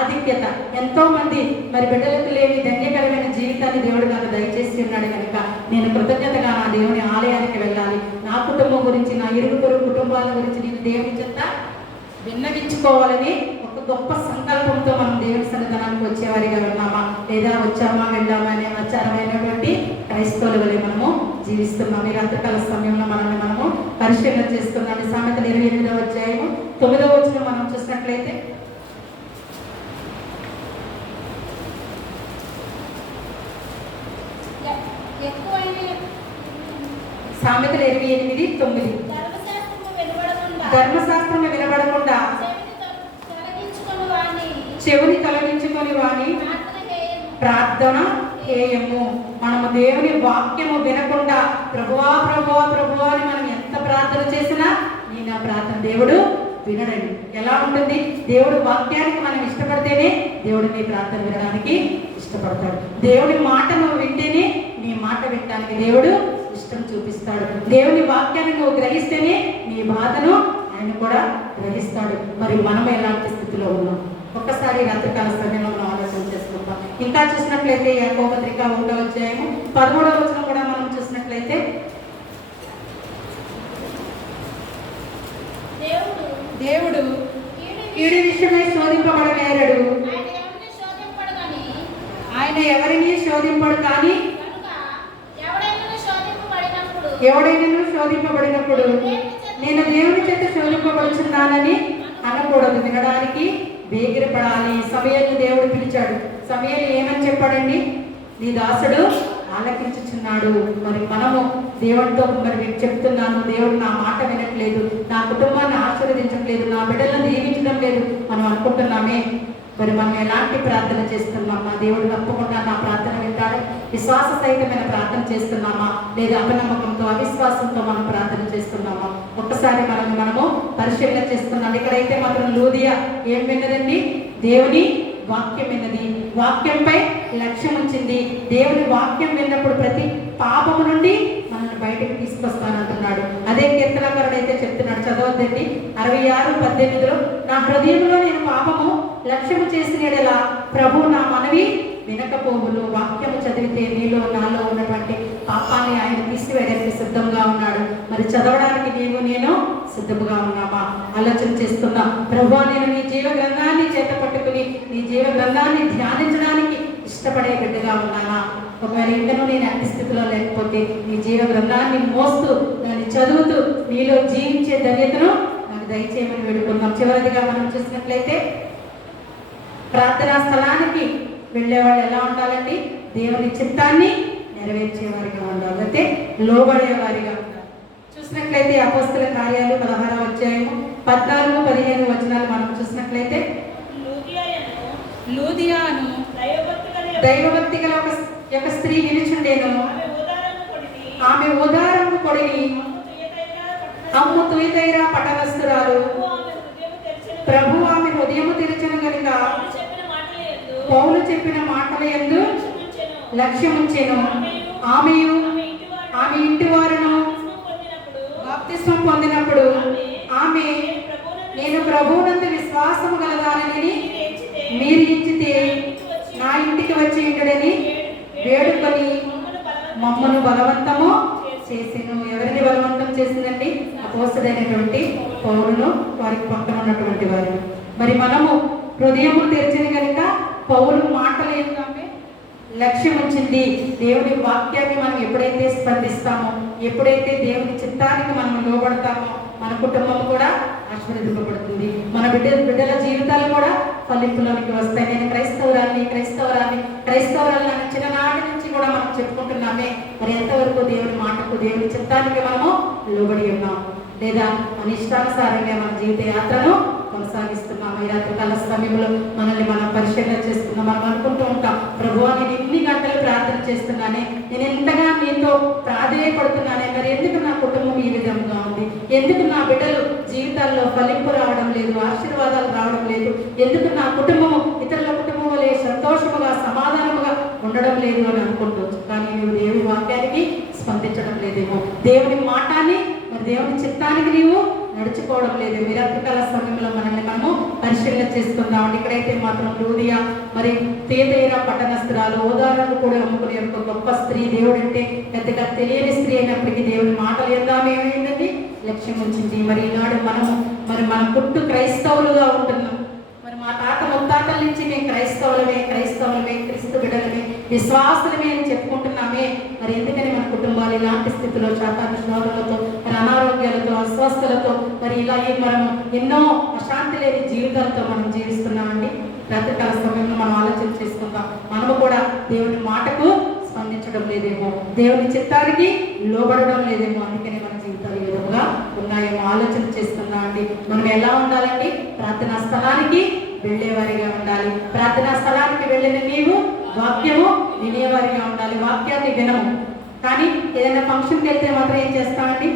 ఆధిక్యత. ఎంతో మంది మరి బిడ్డలకు లేని ధన్యకరమైన జీవితాన్ని దేవుడు నాకు దయచేసి ఉన్నాడు కనుక నేను కృతజ్ఞతగా నా దేవుని ఆలయానికి వెళ్ళాలి. నా కుటుంబం గురించి, నా ఇరుగు పొరుగు కుటుంబాల గురించి నేను దేవుని చెంత విన్నవించుకోవాలని ఒక గొప్ప సంకల్పంతో మనం దేవుని సన్నిధానానికి వచ్చేవారిగా ఉన్నామా, లేదా వచ్చామా వెళ్ళామా అనే ఆచారమైనటువంటి క్రైస్తవుల వలె మనము జీవిస్తున్నాం. ఈ రాత్రికాల సమయంలో మనము పరిశీలన చేస్తున్నాం. సామెతలు 28వ అధ్యాయము 9వ వచనం మనం చూసినట్లయితే, సామెతలు 28:9, ధర్మశాస్త్రము వినబడకుండా చెవుని తొలగించుకొని వాని ప్రార్థన హేయము. మనము దేవుని వాక్యము వినకుండా ప్రభువా ప్రభువా ప్రభువా అని మనం ఎంత ప్రార్థన చేసినా నీ నా ప్రార్థన దేవుడు వినడండి. ఎలా ఉంటుంది? దేవుడు వాక్యానికి మనం ఇష్టపడితేనే దేవుడు నీ ప్రార్థన వినడానికి ఇష్టపడతాడు. దేవుడి మాట నువ్వు వింటేనే నీ మాట వినడానికి దేవుడు ఇష్టం చూపిస్తాడు. దేవుని వాక్యాన్ని నువ్వు గ్రహిస్తేనే నీ బాధను ఆయన కూడా గ్రహిస్తాడు. మరి మనం ఎలాంటి స్థితిలో ఉన్నాం ఒక్కసారి రాత్రికాల సమయంలో మనం ఆలోచన చేసుకుంటాం. ఇంకా చూసినట్లయితే యాకోబు పత్రిక 1వ అధ్యాయము 13వ వచనం కూడా మనం చూసినట్లయితే, దేవుడు కీడు విషయమై శోధింపబడనేరడు, ఆయన ఎవరిని శోధింపడు, కానీ ఎవడైనా శోధింపబడినప్పుడు నేను దేవుని చేత శోధింపబడుచున్నానని అనకూడదు, వినడానికి వేగిరపడాలి. సమయాన్ని దేవుడు పిలిచాడు. సమయాన్ని ఏమని చెప్పాడండి? నీ దాసుడు ఆలకించుచున్నాడు. మరి మనము దేవుడితో మరి చెప్తున్నాను, దేవుడు నా మాట వినట్లేదు, నా కుటుంబాన్ని ఆశీర్వదించట్లేదు, నా బిడ్డలను దీవించడం లేదు మనం అనుకుంటున్నామే. మరి మనం ఎలాంటి ప్రార్థన చేస్తున్నామా? దేవుడు తప్పకుండా నా ప్రార్థన వింటాడు. విశ్వాస సహితమైన ప్రార్థన చేస్తున్నామా, లేదా అపనమ్మకంతో అవిశ్వాసంతో మనం ప్రార్థన చేస్తున్నామా? ఒక్కసారి మనము పరిశీలన చేస్తున్నాం. ఇక్కడైతే మాత్రం లూదియా ఏం విన్నదండి? దేవుని వాక్యం విన్నది, వాక్యంపై లక్ష్యం ఉంచింది. దేవుని వాక్యం విన్నప్పుడు ప్రతి పాపము నుండి మనల్ని బయటకు తీసుకొస్తానంటున్నాడు. అదే కీర్తనకారుడు అయితే చెప్తున్నాడు, చదవద్దండి, 66:18, నా హృదయంలో నేను పాపము లక్ష్యము చేసినడెలా ప్రభు నా మనవి వినకపోవును. వాక్యము చదివితే నీలో నాలో ఉన్నటువంటి పాపాన్ని ఆయన తీసివేయడానికి సిద్ధంగా ఉన్నాడు. మరి చదవడానికి నేను సిద్ధముగా ఉన్నామా? ఆలోచన చేస్తున్నా. ప్రభువా, నేను నీ జీవ గ్రంథాన్ని చేత పట్టుకుని నీ జీవ గ్రంథాన్ని ధ్యానించడానికి ఇష్టపడే బిడ్డగా ఉన్నానా? ఒకవేళ ఇంకనూ నేను అట్టి స్థితిలో లేకపోతే నీ జీవ గ్రంథాన్ని మోస్తూ దాన్ని చదువుతూ నీలో జీవించే ధన్యతను నాకు దయచేయమని వేడుకుందాం. చివరిదిగా మనం చూసినట్లయితే ప్రార్థనా స్థలానికి వెళ్ళేవాళ్ళు ఎలా ఉండాలండి? దేవుని చిత్తాన్ని నెరవేర్చేవారిగా ఉండాలి, అయితే లోబడేవారిగా ఉండాలి. చూసినట్లయితే అపోస్తల కార్యాలు 16వ అధ్యాయము 14-15 వచనాలు మనం చూసినట్లయితే, లూదియాను దైవభక్తి గల ఒక స్త్రీ నిలుచుండేను. ఆమె ఉదారము పొడిని అమ్ము తుయితైరా పట్టణస్థురాలు ప్రభు ఆమె హృదయము తెరచను గనుక పౌలు చెప్పిన మాటల యందు లక్ష్యముంచెను. ఆమెయు ఆమె ఇంటి వారును బాప్తిస్మం పొందినప్పుడు ఆమె నేను ప్రభువునందు విశ్వాసము గలదానని మీరు ఇచ్చితే నా ఇంటికి వచ్చి ఉండడని వేడుకొని మమ్మను బలవంతము చేసెను. ఎవరిని బలవంతం చేసిందండి? అపోస్తలుడైనటువంటి పౌలును వారికి పక్కన ఉన్నటువంటి వారు. మరి మనము హృదయము తెరిచిన కనుక పౌలు మాటలు ఏంటంటే లక్ష్యం ఉంచింది. దేవుని వాక్యాన్ని మనం ఎప్పుడైతే స్పందిస్తామో, ఎప్పుడైతే దేవుని చిత్తానికి మనం లోబడతామో మన కుటుంబం కూడా ఆశీర్వదింపబడుతుంది. మన బిడ్డల జీవితాలు కూడా ఫలింపులోనికి వస్తాయి. నేను క్రైస్తవురాలని అనే చిన్ననాటి నుంచి కూడా మనం చెప్పుకుంటున్నామే. మరి ఎంతవరకు దేవుని మాటకు దేవుని చిత్తానికి మనము లోబడి ఉన్నాం, లేదా మన ఇష్టానుసారంగా మన జీవిత యాత్రను కొనసాగిస్తున్నాము. ఈ రాత్రి కాల సమయంలో మనల్ని మనం పరిశీలన చేసుకున్నాం. మనం అనుకుంటూ ఉంటాం, ప్రభువా నేను ఇన్ని గంటలు ప్రార్థన చేస్తున్నానే, నేను ఎంతగా నీతో ప్రాధేయపడుతున్నానే, మరి ఎందుకు నా కుటుంబం ఈ విధంగా ఉంది, ఎందుకు నా బిడ్డలు జీవితాల్లో ఫలింపు రావడం లేదు, ఆశీర్వాదాలు రావడం లేదు, ఎందుకు నా కుటుంబము ఇతరుల కుటుంబం వలె సంతోషముగా సమాధానముగా ఉండడం లేదు అని అనుకుంటూ, కానీ నువ్వు దేవుని వాక్యానికి స్పందించడం లేదేమో, దేవుని మాటాన్ని మరి దేవుని చిత్తానికి నీవు నడుచుకోవడం లేదు. ఈ రాత్రికాల సమయంలో మనల్ని మనము పరిశీలన చేసుకుందాం. ఇక్కడైతే మాత్రం లూదియా మరి తేదైరా పట్టణస్థురాలు, ఓదారులు కూడా అమ్ముకునే ఒక గొప్ప స్త్రీ, దేవుడు అంటే పెద్దగా తెలియని స్త్రీ అయినప్పటికీ దేవుని మాటలు ఎందామే ఏమైందండి లక్ష్యం ఉంచింది. మరి ఈనాడు మనము మన పుట్టు క్రైస్తవులుగా ఉంటున్నాం. మరి మా తాత ముత్తాతల నుంచి మేము క్రైస్తవులమే క్రీస్తు బిడ్డలమే విశ్వాసులమే అని చెప్పుకుంటున్నామే. మరి ఎందుకని మన కుటుంబాలు ఇలాంటి స్థితిలో శాతానుష్ణాలతో మరి అనారోగ్యాలతో అస్వస్థలతో మరి ఇలా మనము ఎన్నో అశాంతి లేని జీవితాలతో మనం జీవిస్తున్నామండి. రాత్రికాల సమయంలో మనం ఆలోచన చేసుకుందాం. మనము కూడా దేవుని మాటకు స్పందించడం లేదేమో, దేవుని చిత్తానికి లోబడడం లేదేమో, అందుకని మన జీవితాలు ఈ విధంగా ఉన్నాయేమో ఆలోచన చేసుకుందాం అండి. మనం ఎలా ఉండాలండి? ప్రార్థనా స్థలానికి వెళ్ళేవారిగా ఉండాలి. ప్రార్థనా స్థలానికి వెళ్ళిన నీవు వాక్యము వినేవారిగా ఉండాలి. వాక్యాన్ని వినము. కానీ ఏదైనా ఫంక్షన్కి వెళ్తే మాత్రం ఏం చేస్తామండి?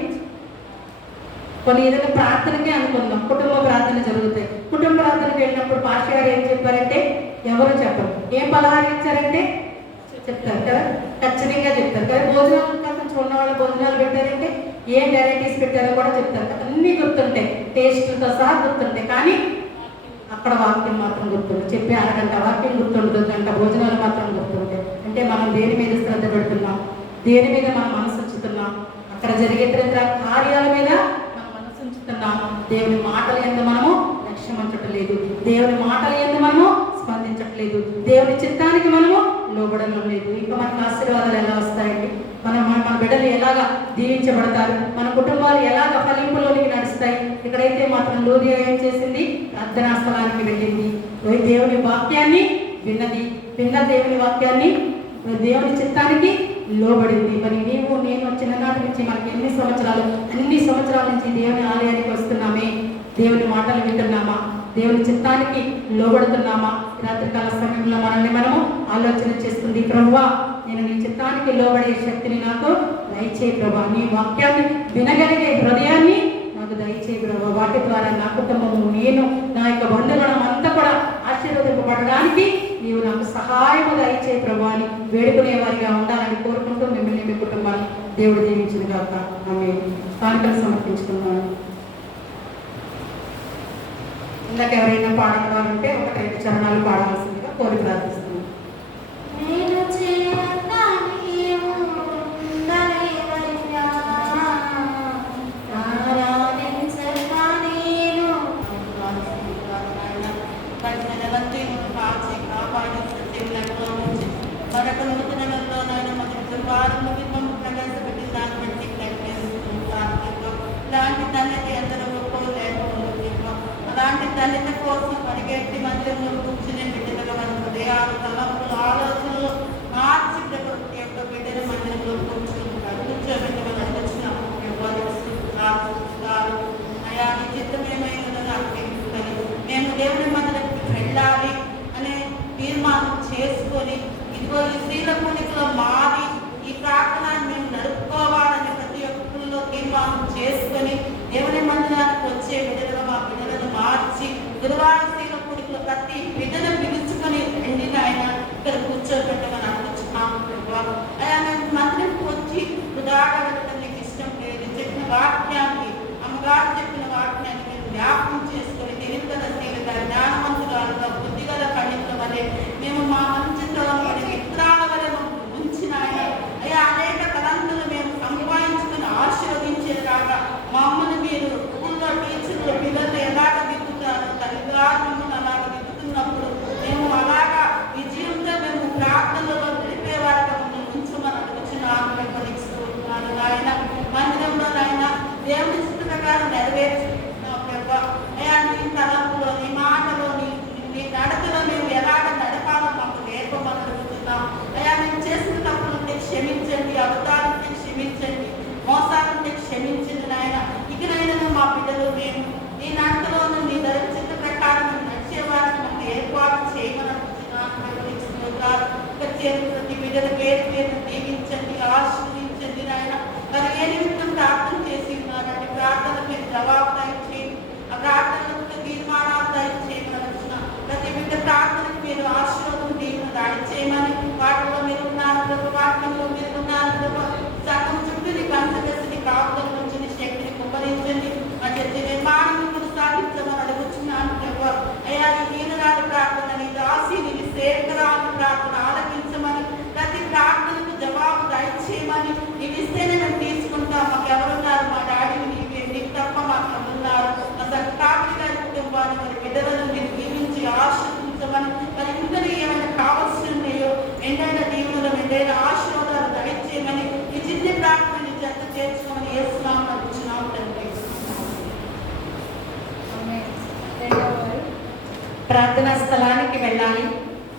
కొన్ని ఏదైనా ప్రార్థనకే అనుకుందాం, కుటుంబ ప్రార్థన జరుగుతాయి. కుటుంబ ప్రార్థనకి వెళ్ళినప్పుడు పాస్టర్ గారు ఏం చెప్పారంటే ఎవరు చెప్పరు. ఏం పలహారం ఇచ్చారంటే చెప్తారు కదా, ఖచ్చితంగా చెప్తారు కదా. భోజనాలు కొంచెం ఉన్న వాళ్ళు భోజనాలు పెట్టారంటే ఏం వెరైటీస్ పెట్టారో కూడా చెప్తారు కదా. అన్నీ గుర్తుంటాయి, టేస్ట్తో సహా గుర్తుంటాయి. కానీ అక్కడ వాక్యం మాత్రం గుర్తుంటుంది. చెప్పే అరగంట వాక్యం గుర్తుండదు, గంట భోజనాలు మాత్రం గుర్తుంటాయి. అంటే మనం దేని మీద శ్రద్ధ పెడుతున్నాం, దేని మీద మనం మనసు ఉంచుతున్నాం, అక్కడ జరిగే ఇతర కార్యాల మీద మనం మనసు ఉంచుతున్నాం. దేవుని మాటల యందు మనము లక్ష్యం ఉంచట్లేదు, దేవుని మాటల యందు మనము స్పందించట్లేదు, దేవుని చిత్తానికి మనము లోబడడం లేదు. ఇంకా మనకు ఆశీర్వాదాలు ఎలా వస్తాయండి? మన బిడ్డలు ఎలాగా దీవించబడతారు? మన కుటుంబాలు ఎలాగ ఫలింపులోనికి నడుస్తాయి? ఇక్కడైతే మాత్రం లూదియా ఏం చేసింది? ప్రార్థనా స్థలానికి వెళ్ళింది, దేవుని వాక్యాన్ని విన్న దేవుని వాక్యాన్ని దేవుని చిత్తానికి లోబడింది. మరి నీవు నేను చిన్ననాటి నుంచి మనకి అన్ని సంవత్సరాల నుంచి దేవుని ఆలయానికి వస్తున్నామే, దేవుని మాటలు వింటున్నామా, దేవుని చిత్తానికి లోబడుతున్నామా? రాత్రికాల సమయంలో మనల్ని మనము ఆలోచన చేస్తుంది. ప్రభువా నేను నీ చిత్తానికి లోబడే శక్తిని నాకు దయచేయి ప్రభా, నీ వాక్యాన్ని వినగలిగే హృదయాన్ని నాకు దయచేయి ప్రభా. వాటి ద్వారా నా కుటుంబము, నేను, నా యొక్క బంధుగణం అంతా కూడా ఆశీర్వదింపబడడానికి నీవు నాకు సహాయము దయచేయి ప్రభా అని వేడుకునే వారిగా ఉండాలని కోరుకుంటూ మిమ్మల్ని మీ కుటుంబాన్ని దేవుడు దీవించిన కాక ఆమేన్. కానుకలు సమర్పించుకున్నాను. ఇందాక ఎవరైనా పాడగలవాలంటే 1-2 చరణాలు పాడాల్సిందిగా కోరి ప్రార్థిస్తున్నాను. అలాంటి తల్లిని కోసం పరిగెత్తి మందిరంలో కూర్చునే బిడ్డలుగా మన హృదయాలు, తలంపులు, ఆలోచనలు మార్చి బిడ్డలు మందిరంలో కూర్చోబెట్టి మనం వచ్చిన అయా నీ చిత్తం ఏమైనా అర్పించుకొని మేము దేవుని మందిరానికి వెళ్ళాలి అనే తీర్మానం చేసుకొని ఇదిగో ఈ స్త్రీల కూడికలో మారి ఈ ప్రార్థనని మేము నడుపుకోవాలని ప్రతి ఒక్కరిలో తీర్మానం చేసుకొని వచ్చే బిడ్డలుగా మా బిడ్డలను మార్చి గురువారశీల కొడుకులు ప్రతి బిడ్డను పిలుచుకొని రండి నాయన ఇక్కడ కూర్చోబెట్టమని అనుకుంటున్నాము ప్రభా. అయ్యా మేము మందిరంకి వచ్చి వృధాగా వెళ్ళడం నీకు ఇష్టం లేదు. చెప్పిన వాక్యాన్ని అమ్మగారు చెప్పిన వాక్యాన్ని మీరు జ్ఞాపకం చేసుకొని నిరంతరశీలుగా జ్ఞానవంతురాలుగా బుద్ధిగల పండితుల వలె మేము మా మంచితో విత్తనాల వలె ఉంచిన అయ్యా అనేక తలంతులు మేము సంపాదించుకుని ఆశీర్వదించేలాగా మమ్మల్ని మీరు స్కూల్లో టీచర్లు పిల్లలు ఎలాగ దిద్దుతారు తల్లిదండ్రులను అలాగ దిద్దుతున్నప్పుడు మేము అలాగా ఈ జీవితంలో మేము ప్రార్థనలో గడిపేవారిగా ఉంచమని అడుగుతున్నాను ఆయన మందిరంలో ఆయన దేవుని ఇష్ట ప్రకారం నెరవేర్చుకుంటున్నాం. అయ్యా నీ తలంపులో నీ మాటలోని నీ నడకలో మేము ఎలాగ నడపాలో మాకు నేర్పమని అడుగుతున్నాం. అయ్యా మేము చేసిన తప్పులుంటే క్షమించండి, అబద్ధాలుంటే క్షమించండి, మోసాలుంటే క్షమించండి నాయన. ఇకనైనా మా బిడ్డలు మేము నీ నడకలోను నీ చిత్త ప్రకారం నడిచేవారిని మాకు ఏర్పాటు చేయమని అడుగుతున్నాను. ప్రతి బిడ్డలు పేరు పేరు దీవించండి, ఆశీర్వదించండి నాయన. మరి ఏ నిమిత్తం ప్రార్థన చేసి ఉన్నారంటే ప్రార్థన మీరు జవాబు దయచేయండి, ఆ ప్రార్థనలకు తీర్మానాలు దయచేయమని అడుగుతున్నాం. ప్రతి బిడ్డ ప్రార్థనకు మీరు ఆశీర్వాదం దీవెన దయచేయమని వాటిలో మీరు ఉన్నారు, వాటిలో మీరు ఉన్నారు. సగం చుట్టూ నీ కంచవేసి కాపుల నుంచి నీ శక్తిని కుమ్మరించండి. మా చర్చి నిర్మాణం కొనసాగించమని అడుగుతున్నాను ప్రభు. అయ్యా ఈ దీనరాలు ప్రార్థన నీ దాసి నీ సేవకురాలు ప్రార్థన ఆలకించమని ప్రతి ప్రార్థనకు జవాబు దయచేయమని నీవు ఇస్తేనే మేము తీసుకుంటాం. మాకు ఎవరున్నారు? మా డాడీని నీవే, నీకు తప్ప మాకు ఉన్నారు. మా సర్కారు గారి కుటుంబాన్ని మరి బిడ్డలను మీరు దీవించి ఆశీర్వదించమని మరి ఇంకా ఏమైనా కావాల్సి ఉన్నాయో ఎండైన దీవులను ఎండైన ఆశీర్వాదాలు దయచేయమని ఈ చిన్న ప్రార్థన నీ చెత్త చేర్చుకోమని వేస్తున్నాం అనుకున్నాం తండ్రి. ప్రార్థనా స్థలానికి వెళ్ళాలి.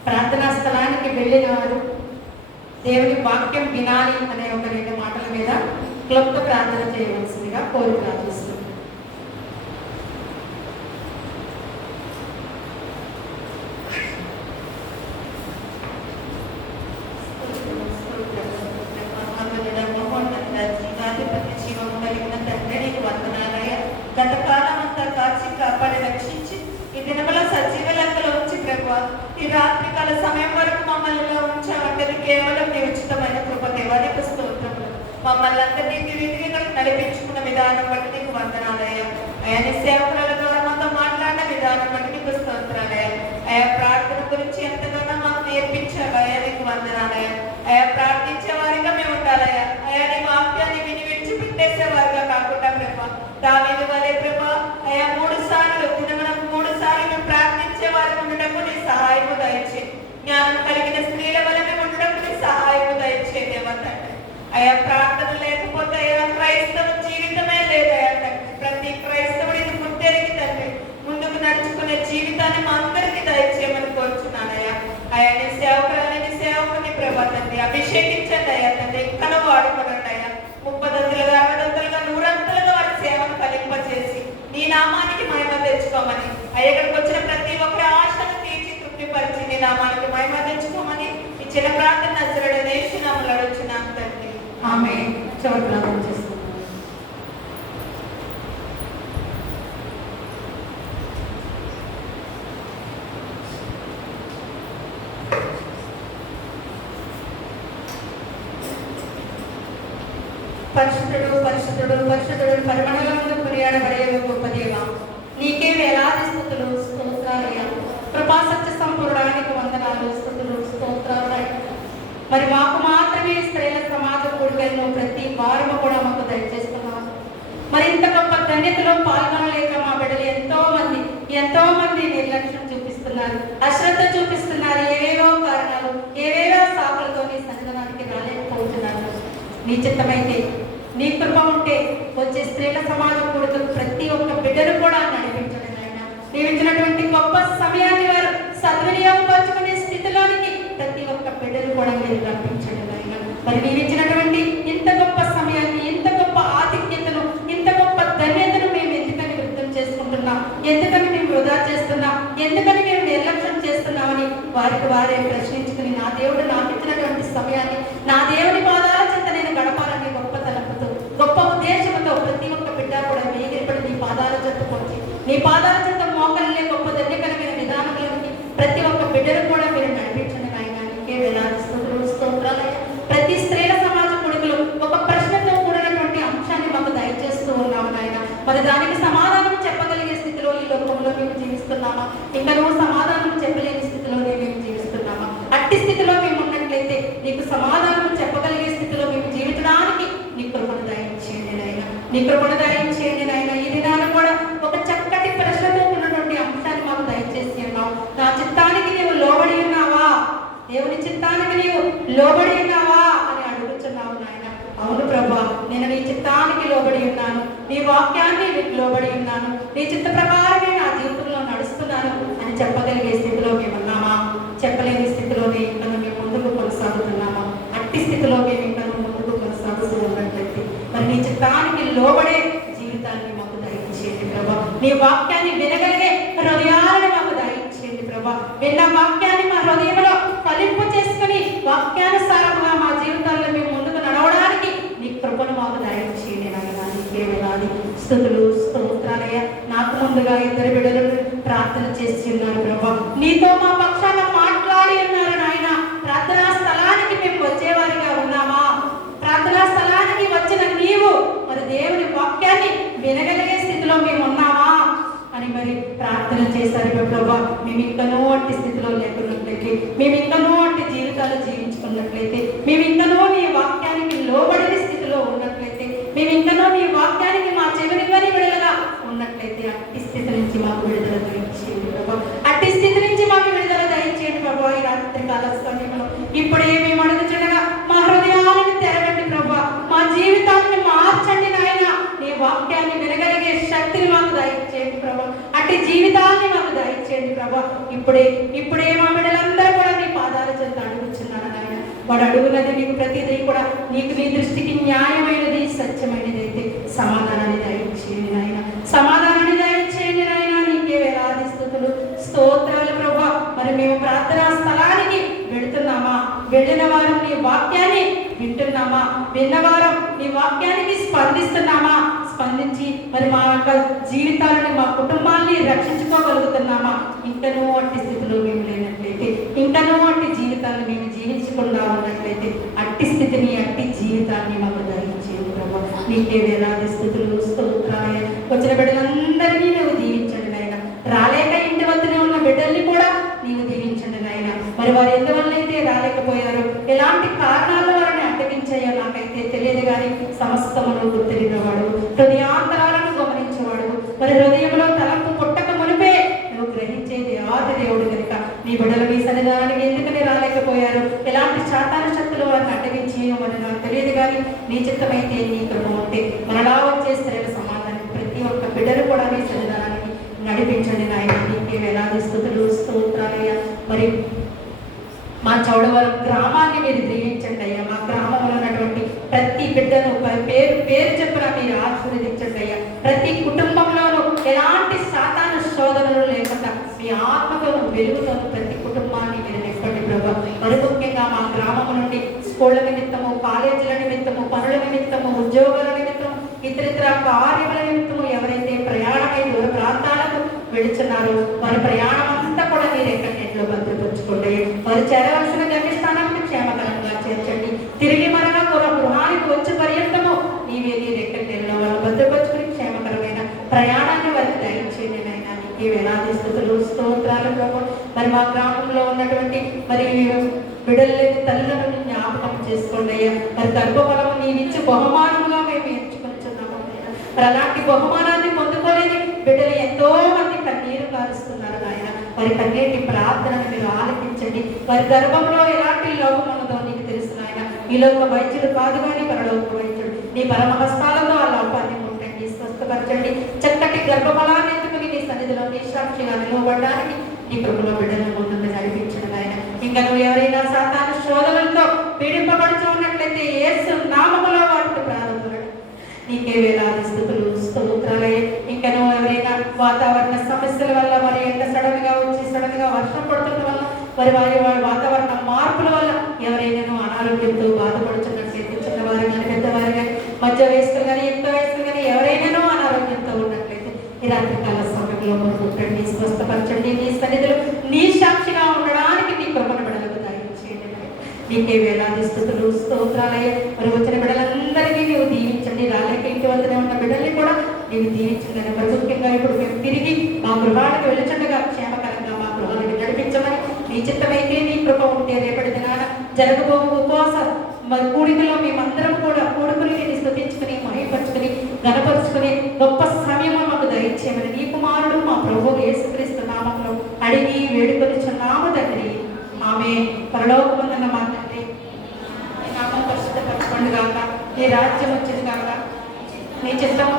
ప్రార్థనా స్థలానికి వెళ్ళిన వారు దేవుని వాక్యం వినాలి అనే ఒక 2 మాటల మీద క్లుప్త ప్రార్థన చేయవలసిందిగా కోరి ప్రార్థిస్తున్నాం. గతకాలం అంతా కాచి కాపాడి రక్షించి ఈ దినముల సజీవ లెక్కలో ఉంచి ప్రభు ఈ రాత్రికాల సమయం వరకు మమ్మల్ని ఉంచామంటే కేవలం నీ ఉచితమైన కృప దేవానికి స్తోత్రములు. మమ్మల్ని అందరినీ రీతిగా నడిపించుకున్న విధానం బట్టి నీకు వందనాలయ్యా. ఆయన సేవకుల ద్వారా మాతో మాట్లాడిన విధానం బట్టి నీకు స్తోత్రాలయ్యా. ఆయా ప్రార్థన గురించి ఎంతగానో మాకు నేర్పించావయ్యా, నీకు వందనాలయ్యా. ఆయా ప్రార్థించే వారిగా మేము ఉండాలయ్యా. అయా నీ వాక్యాన్ని విని విడిచిపెట్టేసే వారిగా కాకుండా ప్రభా దావీదు వలె ప్రభా అయా 3 సార్లు దినమునకు 3 సార్లు మేము ప్రార్థించే వారికి ఉండటకు నీ సహాయము దయచే. జ్ఞానం కలిగిన స్త్రీల వల్ల మేము ఉండటకు నీ సహాయము దయచే దేవా తండ్రి. అయా ప్రార్థన లేకపోతే అయా క్రైస్తవ జీవితమే లేదయా తండ్రి. ప్రతి క్రైస్తవుడు ఇది గుర్తెరిగి తండ్రి ముందుకు నడుచుకునే జీవితాన్ని మా అందరికీ దయచేయమని కోరుచున్నానయ్యా. అయా నీ సేవకురాలని నీ సేవకుని ప్రభా తండ్రి అభిషేకించండి అయ్యా తండ్రి. ఇంకా వాడుకోనండి అయ్యా. 30 60 100 వారి సేవను ఫలింపచేసి నీ నామానికి మహిమ తెచ్చుకోమని అయ్యక్కడికి వచ్చిన ప్రతి ఒక్కరి ఆశను తీర్చి తృప్తిపరిచి నీ నామానికి మహిమ తెచ్చుకోమని ఇచ్చిన ప్రార్థన నజరేయుడైన యేసు నామములో అడుగుచున్నాను తండ్రి. ఆమేన్. చివరి ప్రార్థన చేస్తున్నాం. పరిశుద్ధుడు పరిశుద్ధుడు పరిశుద్ధుడు పరిమళములు కొనియాడబడే గొప్ప దేవ, నీకే వేలాది స్తుతులు స్తోత్రాలయ్యా. కృపా సత్య సంపూర్ణానికి వందనాలు స్తుతులు స్తోత్రాలయ్యా. మరి మాకు మాత్రమే స్త్రీల సమాజ కూడికలను ప్రతి వారము కూడా మాకు దయచేస్తున్నాము. మరి ఇంత గొప్ప ధన్యతలో పాల్గొనలేక మా బిడ్డలు ఎంతో మంది నిర్లక్ష్యం చూపిస్తున్నారు, అశ్రద్ధ చూపిస్తున్నారు. ఏవేవో కారణాలు ఏవేవో సాకులతో నీ సన్నిధానానికి రాలేకపోతున్నారు. నీ చిత్తమైతే నీ కృప ఉంటే వచ్చే స్త్రీల సమాజం కూడిక ప్రతి ఒక్క బిడ్డను కూడా నడిపించడం ఆయన. నీవు ఇచ్చినటువంటి గొప్ప సమయాన్ని వారు సద్వినియోగపరుచుకునే స్థితిలోనికి ప్రతి ఒక్క బిడ్డను కూడా మీరు రప్పించడం ఆయన. మరి నీవు ఇచ్చినటువంటి ఇంత గొప్ప సమయాన్ని, ఇంత గొప్ప ఆధిక్యతను, ఇంత గొప్ప ధన్యతను మేము ఎందుకని వృద్ధం చేసుకుంటున్నాం, ఎందుకని మేము వృధా చేస్తున్నాం, ఎందుకని మేము నిర్లక్ష్యం చేస్తున్నామని వారికి వారే ప్రశ్నించుకుని నా దేవుడు నాకు ఇచ్చినటువంటి సమయాన్ని నా దేవుని పాదాల చెంత నేను గడపాలని గొప్ప తలపుతో గొప్ప ఉద్దేశంతో ప్రతి ఒక్క బిడ్డ కూడా మీ నీ పాదాల చెంత నీ పాదాల చెంత మోకల్లే గొప్ప ధన్యకరమైన విధానములకి ప్రతి ఒక్క బిడ్డను కూడా మీరు నడిపించండి నాయన. నీకే వేలాది స్తుతులు స్తోత్రాలయ్యా. ప్రతి స్త్రీల సమాజ కొడుకులు ఒక ప్రశ్నతో కూడినటువంటి అంశాన్ని మాకు దయచేస్తూ ఉన్నాము నాయన. మరి దానికి సమాధానం చెప్పగలిగే స్థితిలో ఈ లోకంలో మేము జీవిస్తున్నామా? ఇంకా నువ్వు సమాధానం చెప్పలేని స్థితిలోనే మేము జీవిస్తున్నామా? అట్టి స్థితిలో మేము ఉన్నట్లయితే నీకు సమాధానం చెప్పగలిగే స్థితిలో మేము జీవించడానికి నీ కృపను దయచేయండి నాయన. నీ కృపను దయచేయండి నాయన. ఈ దినాన్ని కూడా ఒక చక్కటి ప్రశ్నతో ఉన్నటువంటి అంశాన్ని మాకు దయచేసి ఉన్నావు. నా చిత్తానికి నీవు లోబడి ఉన్నావా? దేవుని చిత్తానికి నీవు లోబడి ఉన్నావా అని అడుగుతున్నావు నాయన. అవును ప్రభా, నేను నీ చిత్తానికి లోబడి ఉన్నాను, నీ వాక్యాన్ని లోబడి ఉన్నాను, నీ చిత్త ప్రకారమే నా జీవితంలో నడుస్తున్నాను అని చెప్పగలిగే స్థితిలో మేము ఉన్నామా? చెప్పలేని స్థితిలోనే ఇంకా మేము ముందుకు కొనసాగుతున్నామా? అట్టి స్థితిలో మేము ఇంకా ముందుకు కొనసాగుతూ ఉన్నట్లయితే మరి నీ చిత్తానికి లోబడే జీవితాన్ని మాకు దయచేయండి ప్రభా. నీ వాక్యాన్ని వినగలిగే హృదయాలను మాకు దయచేయండి ప్రభా. విన్న వాక్యాన్ని మా హృదయంలో ఫలింపు చేసుకుని వాక్యానుసారంగా మా జీవితాల్లో మేము ముందుకు నడవడానికి నీ కృపను మాకు దయచేయండి నాయన. నీకే వేలాది స్తుతులు స్తోత్రాలయ్య. నాకు ముందుగా ఇద్దరు బిడ్డలు ప్రార్థన చేసి ఉన్నారు ప్రభా. నీతో మా పక్షాన మాట్లాడి ఉన్నారు నాయన. ప్రార్థనా స్థలానికి మేము వచ్చేవారిగా ఉన్నామా? ప్రార్థనా స్థలానికి వచ్చిన నీవు మరి దేవుని వాక్యాన్ని వినగలిగే స్థితిలో మేము ఉన్నామా అని మరి ప్రార్థన చేశారు ప్రభా. మేము ఇంకనూ అట్టి స్థితిలో లేకున్నట్లయితే, మేము ఇంకనూ అట్టి జీవితాలు జీవించుకున్నట్లయితే, మేము ఇంకనూ నీ వాక్యానికి లోబడిన స్థితిలో ఉన్నట్లయితే, మేము ఇంకనూ నీ వాక్యానికి మా చెవినివ్వని విడుదల ఉన్నట్లయితే అట్టి స్థితి నుంచి మాకు విడుదల దయచేయండి ప్రభా. అట్టి స్థితి నుంచి మాకు విడుదల దయచేయండి ప్రభా. ఈ రాత్రి కాల సమయంలో ఇప్పుడే మేము అడుగుతుండగా మా హృదయాలను తెరవండి ప్రభా. మా జీవితాన్ని మార్చండి నాయన. నీ వాక్యాన్ని వినగలిగే శక్తిని మాకు దయచేయండి ప్రభా. అట్టి జీవితాన్ని మాకు దయచేయండి ప్రభా. ఇప్పుడే మా బిడ్డలందరూ కూడా నీ పాదాల చెంత అడుగుచున్నాను నాయన. వాడు అడుగున్నది నీకు ప్రతిదీ కూడా నీకు నీ దృష్టికి న్యాయమైనది సత్యమైనది అయితే సమాధానాన్ని దయచేయండి నాయన. సమాధానాన్ని దయచేయండి నాయన. నీకే వేలాది స్తుతులు స్తోత్రాలు ప్రభా. మరి మేము ప్రార్థనా స్థలానికి వెళుతున్నామా? వెళ్ళిన వారం నీ వాక్యాన్ని వింటున్నామా? విన్నవారం నీ వాక్యానికి స్పందిస్తున్నామా? స్పందించి మరి మా యొక్క జీవితాలను మా కుటుంబాన్ని రక్షించుకోగలుగుతున్నామా? ఇంకనూ అట్టి స్థితిలో మేము లేనట్లయితే, ఇంకనూ అట్టి జీవితాన్ని మేము జీవించకుండా ఉన్నట్లయితే అట్టి స్థితిని అట్టి జీవితాన్ని మాకు దయచేయండి ప్రభా. నీకే వేలాది స్థితులు స్తోత్రాలయ. వచ్చిన బిడ్డలందరినీ నువ్వు దీవించండి నాయన. రాలేక ఇంటి వద్దనే ఉన్న బిడ్డల్ని కూడా నీవు దీవించండి నాయన. మరి వారు ఎందువల్ల అయితే రాలేకపోయారు, ఎలాంటి కారణాల వారిని అడ్డగించాయో నాకైతే తెలియదు కానీ సమస్తమును గుర్తిరిగినవాడు, హృదయాంతరాలను గమనించేవాడు, మరి హృదయంలో తలంపు పుట్టక మునిపే నువ్వు గ్రహించేది ఆది దేవుడు కనుక నీ బిడ్డలు మీ సన్నిధానానికి ఎందుకని రాలేకపోయారు, ఎలాంటి శాతాన శక్తులు వారిని అడ్డగించేయో మరి నాకు తెలియదు కానీ నీ చిత్తమైతే నీ కృప ఉంటే మనలా వచ్చే స్త్రీల సమాధానం ప్రతి ఒక్క బిడ్డలు కూడా నీ సన్నిధానానికి నడిపించండి నాయన. నీకే వేలాది స్తుతులు స్తోత్రాలయ్యా. మరి మా చౌడవరం గ్రామాన్ని మీరు దీవించండి అయ్యా. మా గ్రామంలో ఉన్నటువంటి ప్రతి బిడ్డను పేరు చెప్పిన మీరు ఆశీర్వదించండి అయ్యా. ప్రతి కుటుంబంలోనూ ఎలాంటి సాతాను శోధనలు లేకుండా మీ ఆత్మతో వెలుగుతోను ప్రతి కుటుంబాన్ని మీరు నింపండి ప్రభా. మరి ముఖ్యంగా మా గ్రామం నుండి స్కూళ్ళ నిమిత్తము, కాలేజీల నిమిత్తము, పనుల నిమిత్తము, ఉద్యోగాల నిమిత్తము, ఇతరితర కార్యముల నిమిత్తము ఎవరైతే ప్రయాణమై దూర ప్రాంతాలకు వెళుతున్నారో వారి ప్రయాణం అంతా కూడా మీరు ఎక్కడెట్లో భద్రపరచుకోండి. వారు చేరవలసిన గమ్యస్థానానికి క్షేమకరంగా చేర్చండి. తిరిగి మరలా గృహానికి వచ్చే పర్యంతము నీవే నీ రెక్కల్లో వాళ్ళు భద్రపరచుకుని క్షేమకరమైన ప్రయాణాన్ని వారికి దయచేయండి నాయన. నీకే వేలాది స్తుతులు స్తోత్రాలు ప్రభు. మరి మా గ్రామంలో ఉన్నటువంటి మరి బిడ్డలేని తల్లులను జ్ఞాపకం చేసుకోండి అయ్యా. మరి గర్భఫలము నీవిచ్చి బహుమానముగా మేము ఎంచుకొనిచున్నాము. మరి అలాంటి బహుమానాన్ని పొందుకోలేని బిడ్డలు ఎంతో మంది కన్నీరు కారుస్తున్నారు నాయన. వారి కన్నీటి ప్రార్థనను మీరు ఆలకించండి. వారి గర్భంలో ఎలాంటి లోపం ఉన్నదో నీకు తెలుసు నాయన. ఈ లోక వైద్యుడు కాదు కానీ పరలోక వైద్యుడు. నీ పరమహస్తాలతో ఆ లోపాన్ని ముట్టండి, స్వస్థపరచండి. చక్కటి గర్భఫలాన్ని ఎత్తుకుని నీ సన్నిధిలో నిష్సాక్షిగా నిలవబడడానికి నీ కృపలో బిడ్డలను ముందుకు నడిపించండి నాయన. ఇంకా నువ్వు ఎవరైనా సాతాను శోధనలతో పీడింపబడుతూ ఉన్నట్లయితే యేసు నామములో వాటిని ప్రారంభం నీకే వేలాది స్తుతులు స్తోత్రాలే. ఇంకా నువ్వు ఎవరైనా వాతావరణ సమస్యల వల్ల మరి ఎంత సడన్ గా వర్షం పడుతున్న వల్ల వారి వాతావరణ మార్పుల వల్ల ఎవరైనా అనారోగ్యంతో బాధపడుతున్నట్లయితే చిన్నవారు కానీ పెద్దవారు కానీ మధ్య వయస్సులు కానీ యుక్త వయస్సులు కానీ ఎవరైనా అనారోగ్యంతో ఉన్నట్లయితే ఈ రాత్రి కాల సమయం కడుపులో పుట్టండి, స్వస్థపరచండి. నీ సన్నిధిలో నీ సాక్షిగా ఉండడానికి నీ కృపను బిడ్డలకు దయచేయండి. నీకే వేలాది స్తుతులు స్తోత్రాలయ. మరి వచ్చిన బిడ్డలందరినీ నీవు దీవించండి. రాలేక ఇంటి వద్దనే ఉన్న బిడ్డల్ని కూడా నీవు దీవించండి. మరి ముఖ్యంగా ఇప్పుడు మేము తిరిగి మా గృహాలకు వెలుచుండగా క్షేమకరంగా మా గృహాలకు నడిపించమని, నీ చిత్తమైతే నీ కృప ఉంటే రేపటి దినాన జరగబో ఉపవాస కూడికలో మేమందరం కూడా కూడుకుని నేను స్తుతించుకుని మహిమపరుచుకుని గణపరుచుకుని గొప్ప సమయం మాకు దయచేయమని నీ కుమారుడు మా ప్రభువు యేసుక్రీస్తు నామములో అడిగి వేడుకొనిచున్నాము తండ్రి. ఆమె పరలోకమందున్న మా తండ్రి, నీ నామం పరిశుద్ధపరచబడును గాక, నీ రాజ్యం వచ్చేది గాక, నీ చిత్తం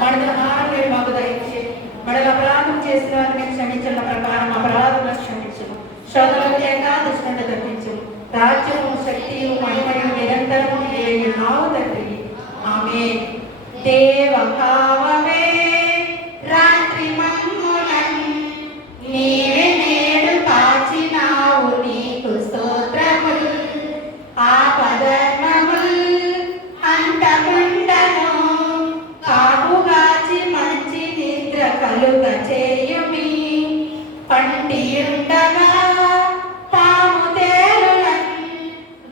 మనల ఆహారం నేడు మాకు దయచేయి. మనల అపరాధం చేసిన వారిని క్షమించిన ప్రకారం అపరాధములను క్షమించుము. శోధనలు లేక దుష్టులను తప్పించు. రాజ్యము శక్తియు మహిమయు నిరంతరము నీవే తండ్రి. ఆమె దేవభావమే రాత్రి మమ్ములను నీవే నేడు కాచినావు, నీకు స్తోత్రములు. ఆపదర్మముల్ అంతకుండను కాపుగాచి మంచి నిద్ర కలుగ చేయుమి. పండియుండగా పాము తేలులను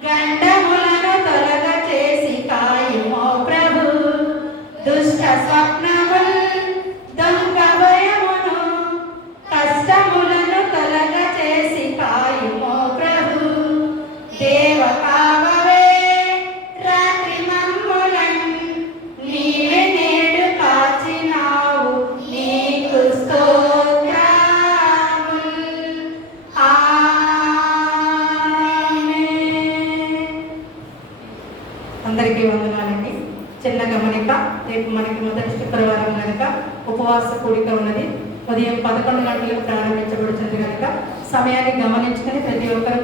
గండములను తొలగ చేసి కాయుమో ప్రభు. దుష్ట స్వప్నముల్ దొంగ భయమును కష్టములను తొలగ చేసి కాయుమో ప్రభు. దేవకావవే రాత్రి మమ్ములను నీవే నేడు కాచినావు, నీకు స్తోత్రములు. అందరికీ వందనాలండి. చిన్న గమనిక, రేపు మనకి మొదటి శుక్రవారం కనుక ఉపవాస కూడిక ఉన్నది. ఉదయం 11 గంటలకు ప్రారంభించబడుతుంది కనుక సమయాన్ని గమనించుకొని ప్రతి ఒక్కరు